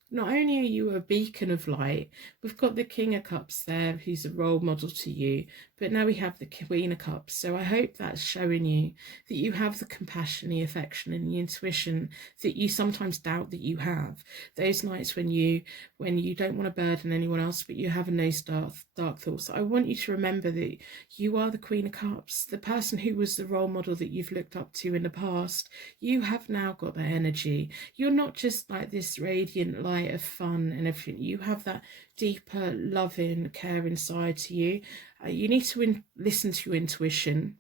not only are you a beacon of light, we've got the King of Cups there, who's a role model to you, but now we have the Queen of Cups. So I hope that's showing you that you have the compassion, the affection and the intuition that you sometimes doubt that you have. Those nights when you don't want to burden anyone else, but you're having those dark thoughts. I want you to remember that you are the Queen of Cups, the person who was the role model that you've looked up to in the past. You have now got that energy. You're not just like this radiant light of fun and everything. You have that deeper loving care inside to you. You need to listen to your intuition.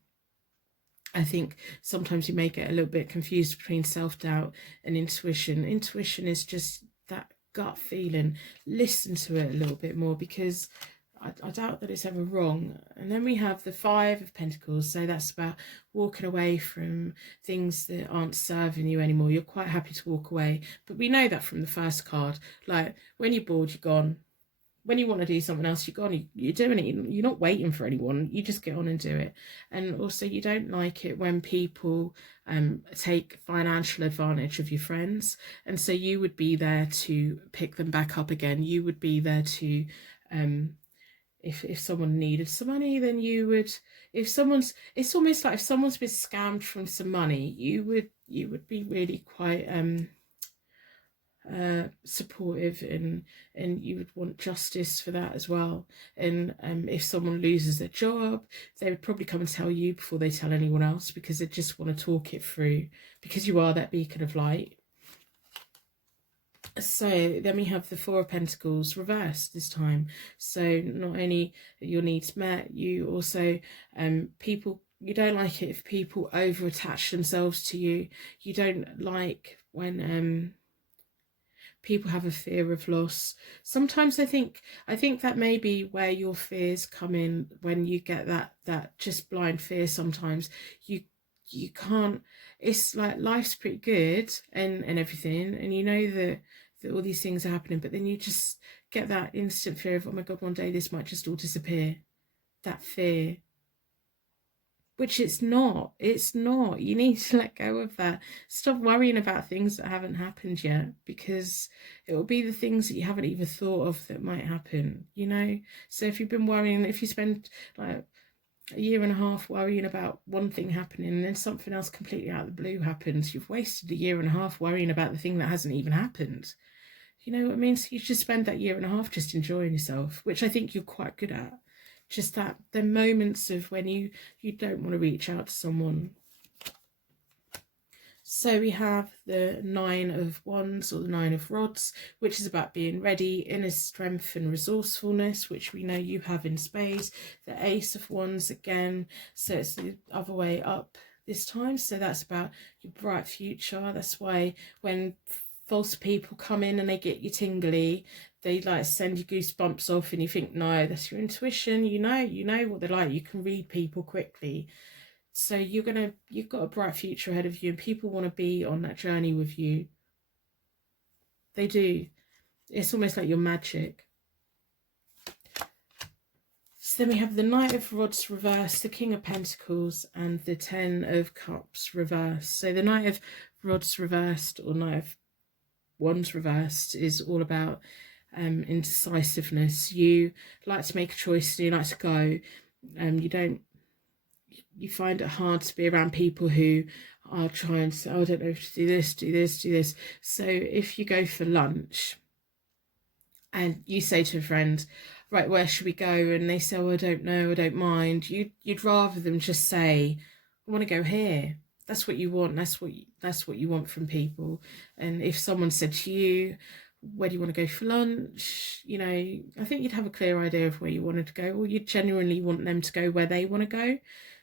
I think sometimes you may get a little bit confused between self-doubt and intuition. Intuition is just that gut feeling. Listen to it a little bit more, because I doubt that it's ever wrong. And then we have the Five of Pentacles. So that's about walking away from things that aren't serving you anymore. You're quite happy to walk away. But we know that from the first card. Like, when you're bored, you're gone. When you want to do something else, you're gone. You're doing it. You're not waiting for anyone. You just get on and do it. And also, you don't like it when people take financial advantage of your friends. And so you would be there to pick them back up again. You would be there to... If someone needed some money, then you would. It's almost like if someone's been scammed from some money, you would be really quite supportive, and you would want justice for that as well. And if someone loses their job, they would probably come and tell you before they tell anyone else, because they just want to talk it through, because you are that beacon of light. So then we have the Four of Pentacles reversed this time. So not only your needs met, you also people You don't like it if people over attach themselves to you. You don't like when people have a fear of loss. Sometimes I think that may be where your fears come in, when you get that just blind fear. Sometimes you can't, it's like life's pretty good and everything, and you know that all these things are happening, but then you just get that instant fear of, oh my god, one day this might just all disappear. That fear, which it's not. You need to let go of that. Stop worrying about things that haven't happened yet, because it will be the things that you haven't even thought of that might happen, you know? So if you've been worrying, if you spend like a year and a half worrying about one thing happening and then something else completely out of the blue happens, you've wasted a year and a half worrying about the thing that hasn't even happened. You know what I mean? So you should spend that year and a half just enjoying yourself, which I think you're quite good at. Just that, the moments of when you don't want to reach out to someone. So we have the Nine of Wands, or the Nine of Rods, which is about being ready, inner strength and resourcefulness, which we know you have in spades. The Ace of Wands again, so it's the other way up this time. So that's about your bright future. That's why when false people come in and they get you tingly, they like send you goosebumps off, and you think, no, that's your intuition. You know what they're like. You can read people quickly. So you've got a bright future ahead of you, and people want to be on that journey with you. They do. It's almost like your magic. So then we have the Knight of Rods reversed, the King of Pentacles, and the Ten of Cups reversed. So the Knight of Rods reversed, or Knight of Wands reversed, is all about indecisiveness. You like to make a choice and you like to go. You find it hard to be around people who are trying to say, oh, I don't know if to do this, do this, do this. So if you go for lunch and you say to a friend, right, where should we go? And they say, oh, I don't know, I don't mind. You'd rather them just say, I want to go here. That's what you want. That's what you want from people. And if someone said to you, where do you want to go for lunch? You know, I think you'd have a clear idea of where you wanted to go, or you genuinely want them to go where they want to go.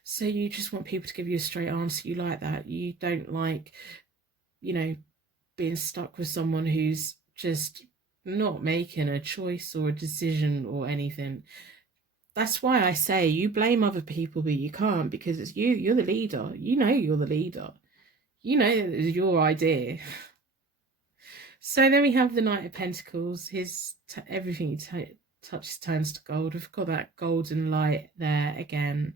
So you just want people to give you a straight answer. You like that. You don't like, you know, being stuck with someone who's just not making a choice or a decision or anything. That's why I say you blame other people, but you can't, because it's you. You're the leader. You know you're the leader. You know it was your idea. So then we have the Knight of Pentacles. Everything he touches turns to gold. We've got that golden light there again.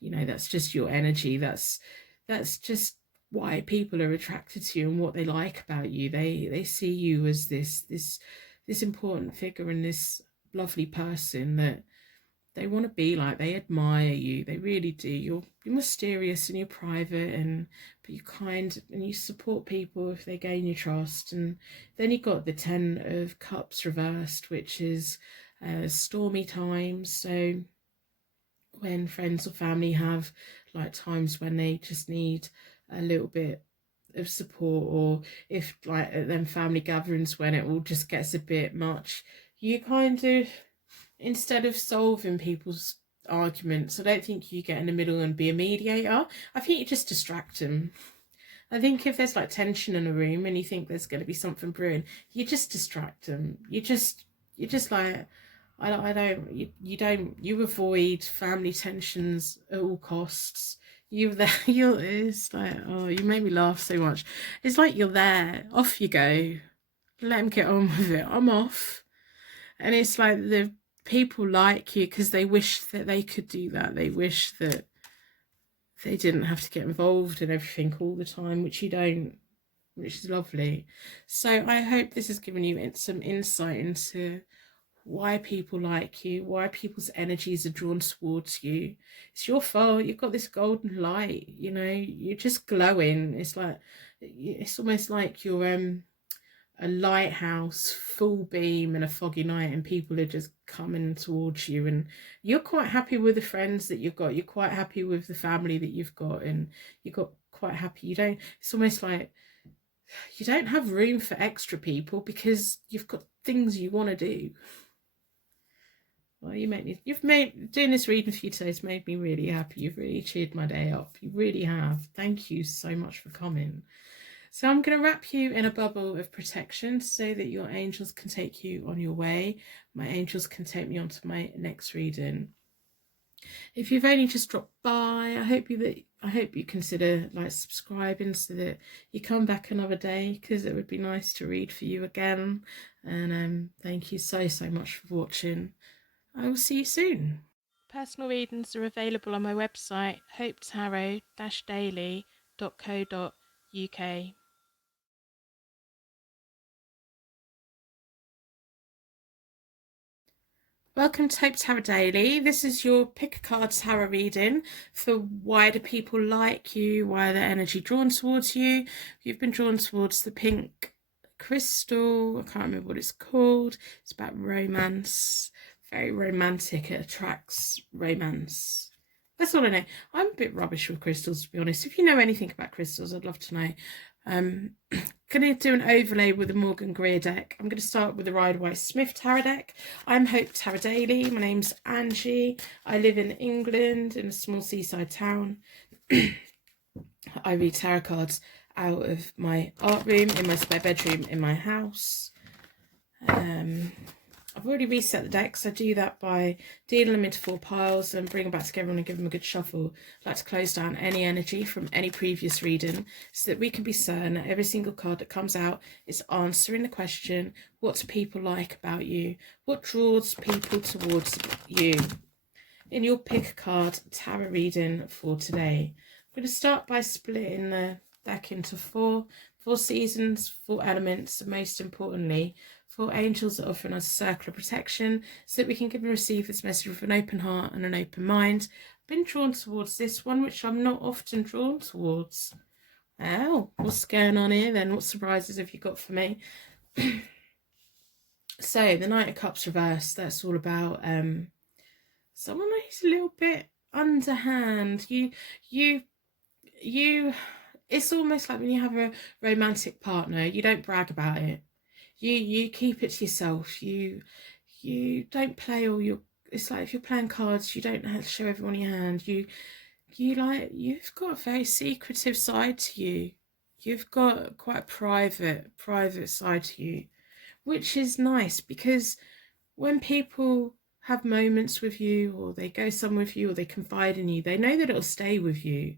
You know, that's just your energy. That's just why people are attracted to you and what they like about you. They see you as this important figure and this lovely person that they want to be like. They admire you. They really do. You're mysterious and you're private, but you're kind and you support people if they gain your trust. And then you got the Ten of Cups reversed, which is stormy times. So when friends or family have like times when they just need a little bit of support, or if like at them family gatherings when it all just gets a bit much, you kind of, instead of solving people's arguments, I don't think you get in the middle and be a mediator. I think you just distract them. I think if there's like tension in a room and you think there's going to be something brewing, you just distract them. You just like, you avoid family tensions at all costs. It's like, oh, you made me laugh so much. It's like you're there, off you go, let them get on with it, I'm off. And it's like the people like you because they wish that they could do that. They wish that they didn't have to get involved in everything all the time, which you don't, which is lovely. So I hope this has given you some insight into why people like you, why people's energies are drawn towards you. It's your fault. You've got this golden light, you know, you're just glowing. It's like, it's almost like you're a lighthouse, full beam in a foggy night, and people are just coming towards you, and you're quite happy with the friends that you've got. You're quite happy with the family that you've got, and you've got quite happy. It's almost like you don't have room for extra people because you've got things you want to do. Well, you've made doing this reading for you today has made me really happy. You've really cheered my day up. You really have. Thank you so much for coming. So I'm going to wrap you in a bubble of protection so that your angels can take you on your way. My angels can take me on to my next reading. If you've only just dropped by, I hope you consider like subscribing so that you come back another day, because it would be nice to read for you again. And thank you so much for watching. I will see you soon. Personal readings are available on my website, hopetarot-daily.co.uk. Welcome to Hope Tarot Daily. This is your pick a card tarot reading for why do people like you, why are the energy drawn towards you. You've been drawn towards the pink crystal. I can't remember what it's called. It's about romance. Very romantic. It attracts romance. That's all I know. I'm a bit rubbish with crystals, to be honest. If you know anything about crystals, I'd love to know. Going to do an overlay with the Morgan Greer deck. I'm going to start with the Rider-Waite-Smith tarot deck. I'm Hope Tarot Daily. My name's Angie. I live in England in a small seaside town. I read tarot cards out of my art room, in my spare bedroom, in my house. I've already reset the decks. I do that by dealing them into 4 piles and bring them back together and give them a good shuffle. I like to close down any energy from any previous reading so that we can be certain that every single card that comes out is answering the question, what do people like about you? What draws people towards you? In your pick a card tarot reading for today, I'm going to start by splitting the deck into 4 seasons, 4 elements, and most importantly, 4 angels that offer us a circle of protection so that we can give and receive this message with an open heart and an open mind. I've been drawn towards this one, which I'm not often drawn towards. Oh, what's going on here then? What surprises have you got for me? So, the Knight of Cups reversed, that's all about someone who's a little bit underhand. You it's almost like when you have a romantic partner, you don't brag about it. You keep it to yourself. You don't play all your, it's like if you're playing cards, you don't have to show everyone your hand. You've got a very secretive side to you. You've got quite a private side to you, which is nice, because when people have moments with you, or they go somewhere with you, or they confide in you, they know that it'll stay with you.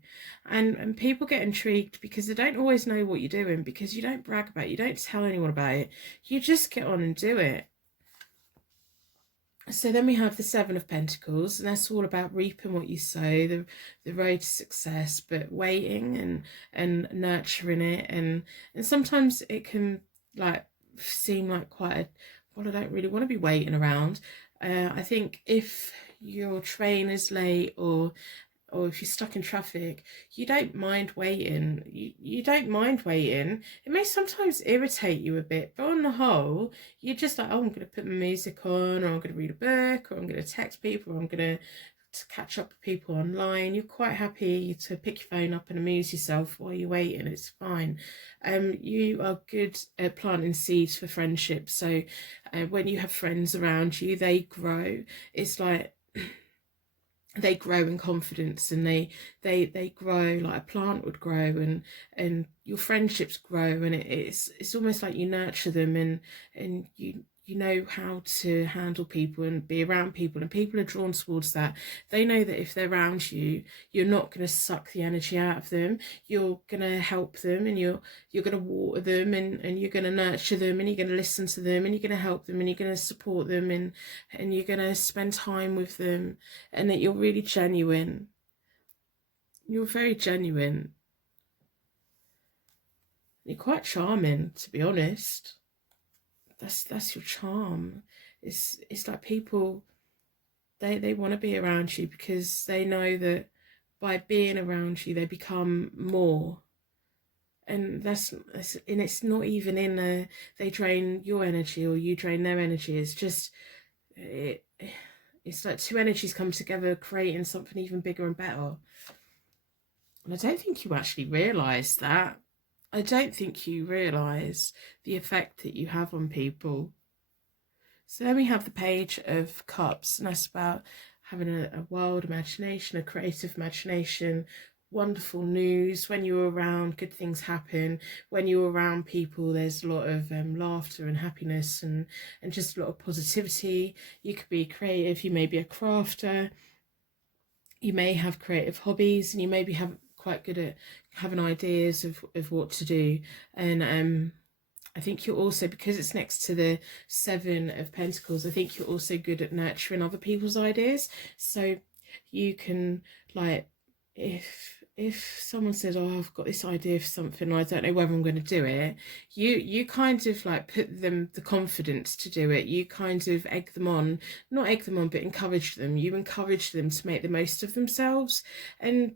And people get intrigued because they don't always know what you're doing, because you don't brag about it, you don't tell anyone about it, you just get on and do it. So then we have the 7 of Pentacles, and that's all about reaping what you sow, the road to success, but waiting and nurturing it. And sometimes it can like seem like quite a, well, I don't really want to be waiting around. I think if your train is late, or if you're stuck in traffic, you don't mind waiting. You don't mind waiting. It may sometimes irritate you a bit, but on the whole, you're just like, oh, I'm going to put my music on, or I'm going to read a book, or I'm going to text people, or I'm going to catch up with people online. You're quite happy to pick your phone up and amuse yourself while you're waiting. It's fine. You are good at planting seeds for friendship. So when you have friends around you, they grow. It's like they grow in confidence, and they grow like a plant would grow, and your friendships grow, and it's almost like you nurture them, and you know how to handle people and be around people, and people are drawn towards that. They know that if they're around you, you're not going to suck the energy out of them. You're going to help them, and you're going to water them, and you're going to nurture them, and you're going to listen to them, and you're going to help them, and you're going to support them, and you're going to spend time with them, and that you're really genuine. You're very genuine. You're quite charming, to be honest. That's your charm. It's like people, they want to be around you because they know that by being around you they become more. And it's not even in they drain your energy or you drain their energy. It's just it's like 2 energies come together, creating something even bigger and better. And I don't think you actually realise that. I don't think you realise the effect that you have on people. So then we have the Page of Cups, and that's about having a wild imagination, a creative imagination, wonderful news. When you're around, good things happen. When you're around people, there's a lot of laughter and happiness, and just a lot of positivity. You could be creative, you may be a crafter, you may have creative hobbies, and you may be quite good at having ideas of what to do. And I think you're also, because it's next to the Seven of Pentacles, I think you're also good at nurturing other people's ideas. So you can, like, if someone says, oh, I've got this idea for something, I don't know whether I'm going to do it, you kind of like put them the confidence to do it. You kind of egg them on, not egg them on, but encourage them. You encourage them to make the most of themselves. And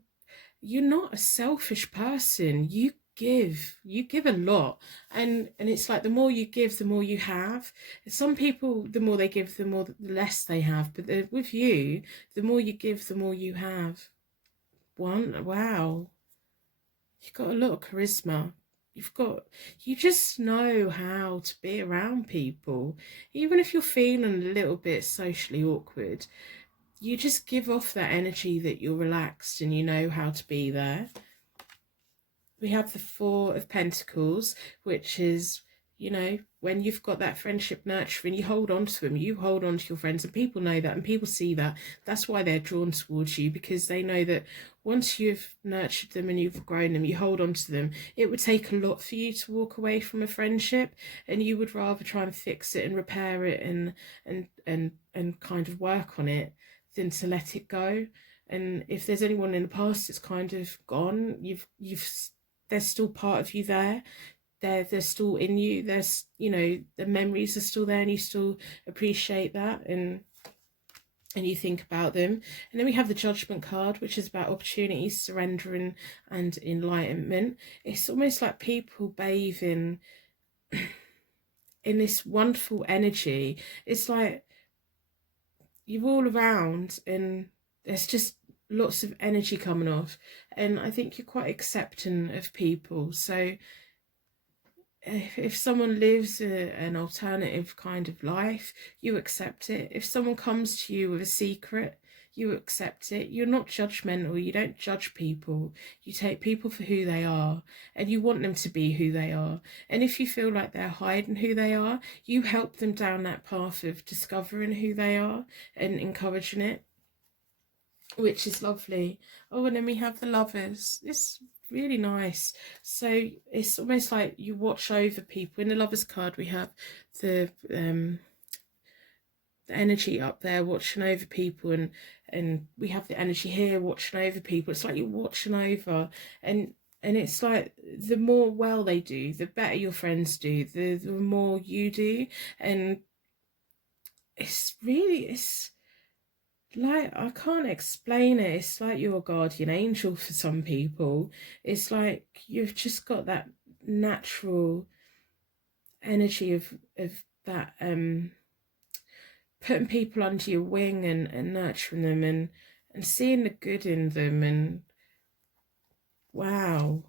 you're not a selfish person. You give a lot, and it's like the more you give, the more you have. Some people, the more they give, the less they have, but with you, the more you give, the more you have. Wow, you've got a lot of charisma. You just know how to be around people, even if you're feeling a little bit socially awkward. You just give off that energy that you're relaxed and you know how to be there. We have the Four of Pentacles, which is, when you've got that friendship nurturing, you hold on to them, you hold on to your friends, and people know that, and people see that. That's why they're drawn towards you, because they know that once you've nurtured them and you've grown them, you hold on to them. It would take a lot for you to walk away from a friendship, and you would rather try and fix it and repair it and kind of work on it than to let it go. And if there's anyone in the past that's kind of gone, there's still part of you there. They're still in you. There's, the memories are still there, and you still appreciate that, and you think about them. And then we have the Judgment card, which is about opportunities, surrendering, and enlightenment. It's almost like people bathing in this wonderful energy. It's like you're all around, and there's just lots of energy coming off, and I think you're quite accepting of people. So if someone lives an alternative kind of life, you accept it. If someone comes to you with a secret, you accept it. You're not judgmental. You don't judge people. You take people for who they are, and you want them to be who they are. And if you feel like they're hiding who they are, you help them down that path of discovering who they are and encouraging it, which is lovely. Oh, and then we have the Lovers. It's really nice. So it's almost like you watch over people. In the Lovers card, we have the energy up there watching over people, and we have the energy here watching over people. It's like you're watching over, and it's like the more well they do, the better your friends do, the more you do. And it's like, I can't explain it. It's like you're a guardian angel for some people. It's like you've just got that natural energy of that putting people under your wing and nurturing them, and seeing the good in them, and wow.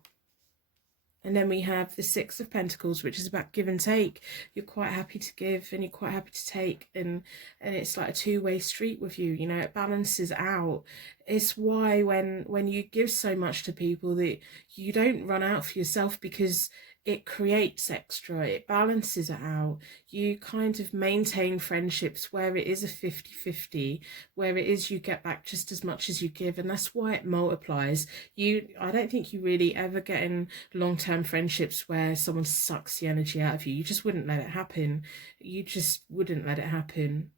And then we have the Six of Pentacles, which is about give and take. You're quite happy to give, and you're quite happy to take, and it's like a two-way street with you. It balances out. It's why when you give so much to people, that you don't run out for yourself, because it creates extra. It balances it out. You kind of maintain friendships where it is a 50-50, where it is you get back just as much as you give, and that's why it multiplies. I don't think you really ever get in long-term friendships where someone sucks the energy out of you. You just wouldn't let it happen. You just wouldn't let it happen.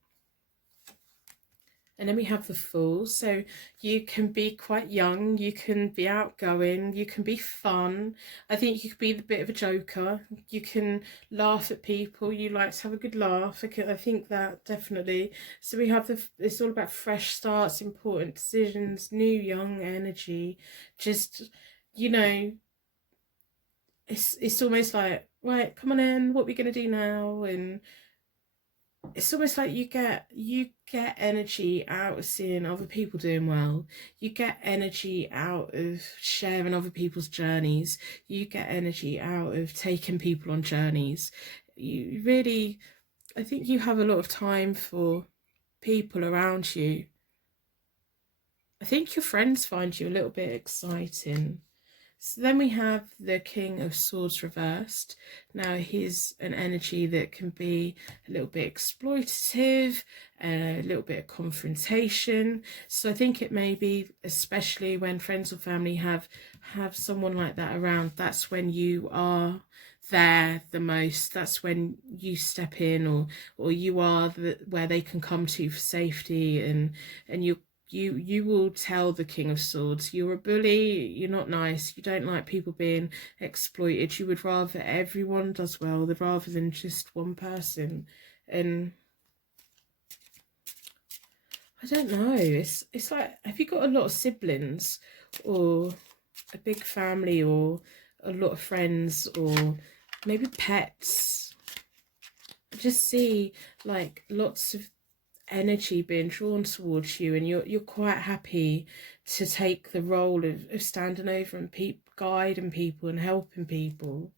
And then we have the Fool. So you can be quite young, you can be outgoing, you can be fun. I think you could be a bit of a joker. You can laugh at people. You like to have a good laugh. I think that definitely. So we have it's all about fresh starts, important decisions, new young energy. Just, it's almost like, right, come on in, what are we going to do now? And it's almost like you get energy out of seeing other people doing well. You get energy out of sharing other people's journeys. You get energy out of taking people on journeys. You really, I think you have a lot of time for people around you. I think your friends find you a little bit exciting. So then we have the King of Swords reversed. Now he's an energy that can be a little bit exploitative, a little bit of confrontation. So I think it may be, especially when friends or family have someone like that around, that's when you are there the most. That's when you step in, or you are where they can come to for safety, and you will tell the King of Swords, you're a bully, you're not nice, you don't like people being exploited, you would rather everyone does well rather than just one person. And I don't know, it's like, have you got a lot of siblings, or a big family, or a lot of friends, or maybe pets? I just see like lots of energy being drawn towards you, and you're quite happy to take the role of standing over and guiding people and helping people.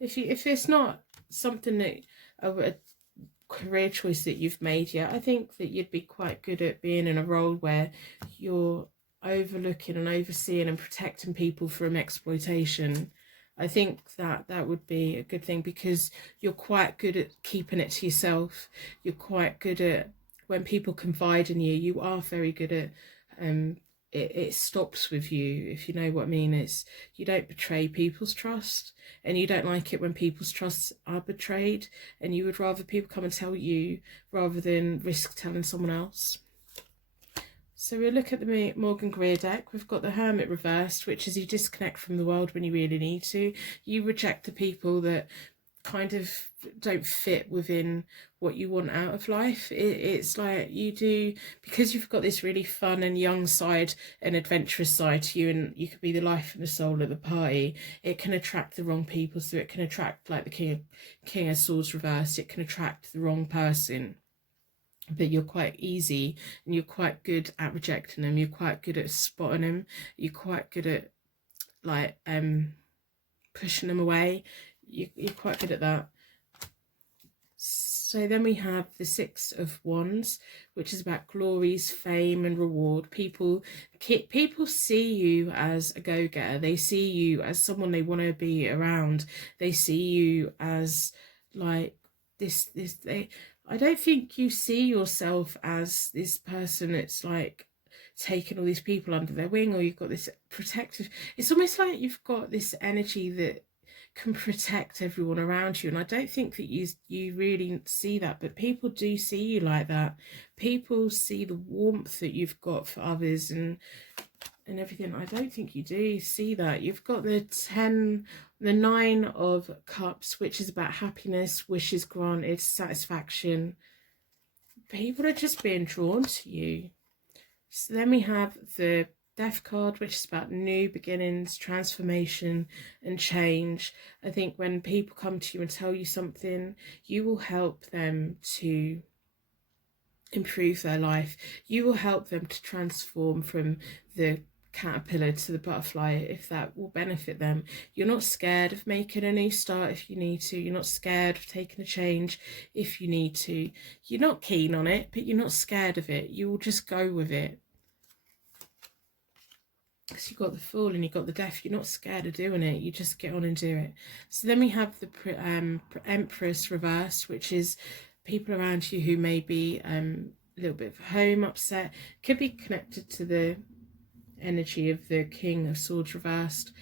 If it's not something that a career choice that you've made yet, I think that you'd be quite good at being in a role where you're overlooking and overseeing and protecting people from exploitation. I think that that would be a good thing, because you're quite good at keeping it to yourself. You're quite good at, when people confide in you, you are very good at it stops with you, if you know what I mean. It's, you don't betray people's trust, and you don't like it when people's trusts are betrayed, and you would rather people come and tell you rather than risk telling someone else. So we'll look at the Morgan Greer deck. We've got the Hermit reversed, which is you disconnect from the world when you really need to. You reject the people that kind of don't fit within what you want out of life. It's like you do, because you've got this really fun and young side and adventurous side to you, and you could be the life and the soul of the party. It can attract the wrong people, so it can attract, like the King of Swords reversed, it can attract the wrong person. But you're quite easy, and you're quite good at rejecting them. You're quite good at spotting them. You're quite good at like pushing them away. You're quite good at that. So then we have the Six of Wands, which is about glories, fame and reward. People see you as a go-getter. They see you as someone they want to be around. They see you as like this I don't think you see yourself as this person that's like taking all these people under their wing, or you've got this protective, it's almost like you've got this energy that can protect everyone around you. And I don't think that you really see that, but people do see you like that. People see the warmth that you've got for others and everything. I don't think you do see that. You've got the 9 of Cups, which is about happiness, wishes granted, satisfaction. People are just being drawn to you. So then we have the Death card, which is about new beginnings, transformation and change. I think when people come to you and tell you something, you will help them to improve their life. You will help them to transform from the caterpillar to the butterfly, if that will benefit them. You're not scared of making a new start if you need to. You're not scared of taking a change if you need to. You're not keen on it, but you're not scared of it. You will just go with it. Because you've got the Fool and you've got the Death, you're not scared of doing it, you just get on and do it. So then we have the Empress reversed, which is people around you who may be a little bit of home upset, could be connected to the energy of the King of Swords reversed.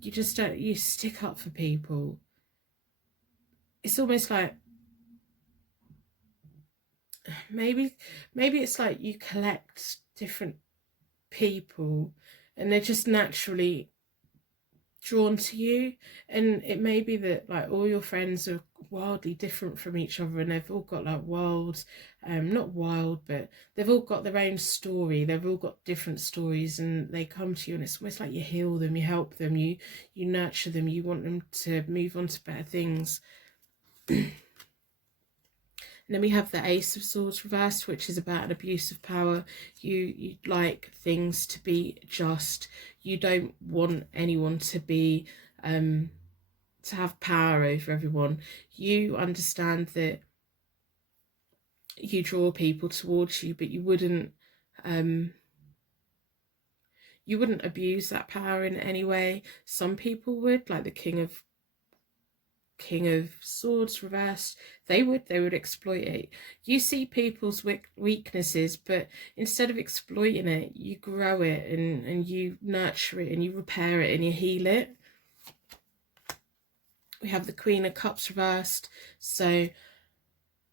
You just don't, you stick up for people. It's almost like maybe it's like you collect different people and they're just naturally drawn to you, and it may be that like all your friends are wildly different from each other, and they've all got like wild, not wild, but they've all got their own story, they've all got different stories, and they come to you and it's almost like you heal them, you help them, you nurture them, you want them to move on to better things. And then we have the Ace of Swords reversed, which is about an abuse of power. You like things to be just. You don't want anyone to be to have power over everyone. You understand that you draw people towards you, but you wouldn't abuse that power in any way. Some people would, like the King of Swords reversed. They would exploit it. You see people's weaknesses, but instead of exploiting it, you grow it and you nurture it and you repair it and you heal it. We have the Queen of Cups reversed, so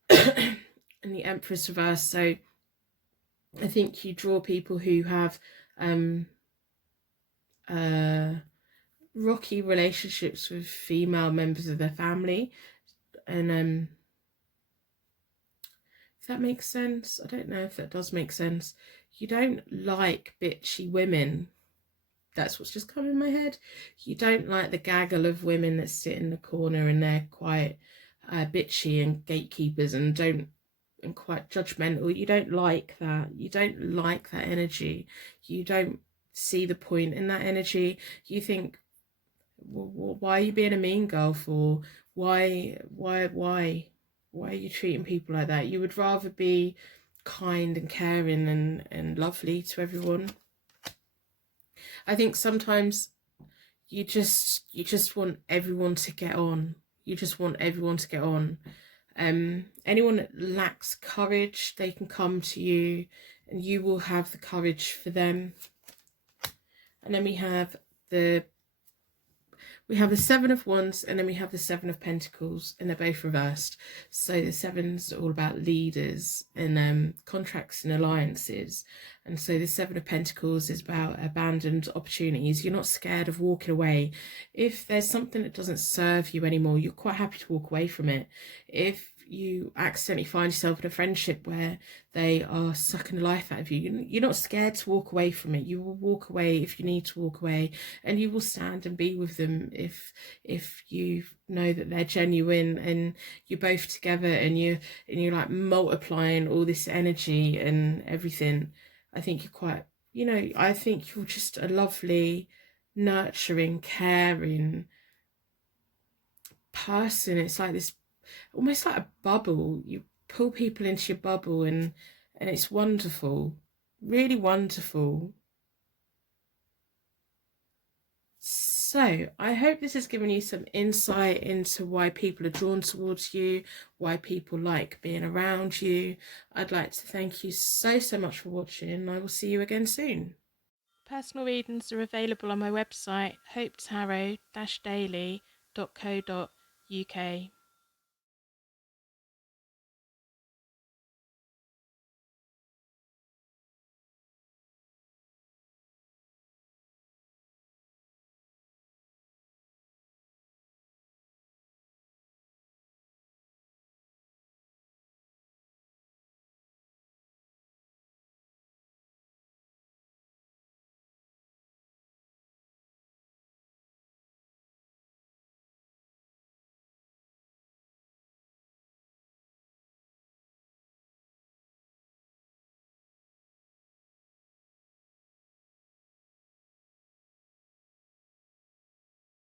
and the Empress reversed. So I think you draw people who have rocky relationships with female members of their family, and if that makes sense. I don't know if that does make sense. You don't like bitchy women. That's what's just come in my head. You don't like the gaggle of women that sit in the corner and they're quite bitchy and gatekeepers and quite judgmental. You don't like that. You don't like that energy. You don't see the point in that energy. You think, well, why are you being a mean girl for? Why are you treating people like that? You would rather be kind and caring and lovely to everyone. I think sometimes you just want everyone to get on. You just want everyone to get on. Anyone that lacks courage, they can come to you and you will have the courage for them. And then we have the Seven of Wands, and then we have the Seven of Pentacles, and they're both reversed. So the Seven's all about leaders and contracts and alliances. And so the Seven of Pentacles is about abandoned opportunities. You're not scared of walking away. If there's something that doesn't serve you anymore, you're quite happy to walk away from it. If you accidentally find yourself in a friendship where they are sucking the life out of you, you're not scared to walk away from it. You will walk away if you need to walk away, and you will stand and be with them if you know that they're genuine and you're both together and you're like multiplying all this energy and everything. I think you're quite, I think you're just a lovely, nurturing, caring person. It's like this, almost like a bubble. You pull people into your bubble and it's wonderful, really wonderful. So I hope this has given you some insight into why people are drawn towards you, why people like being around you. I'd like to thank you so much for watching, and I will see you again soon. Personal readings are available on my website, hopetarot-daily.co.uk.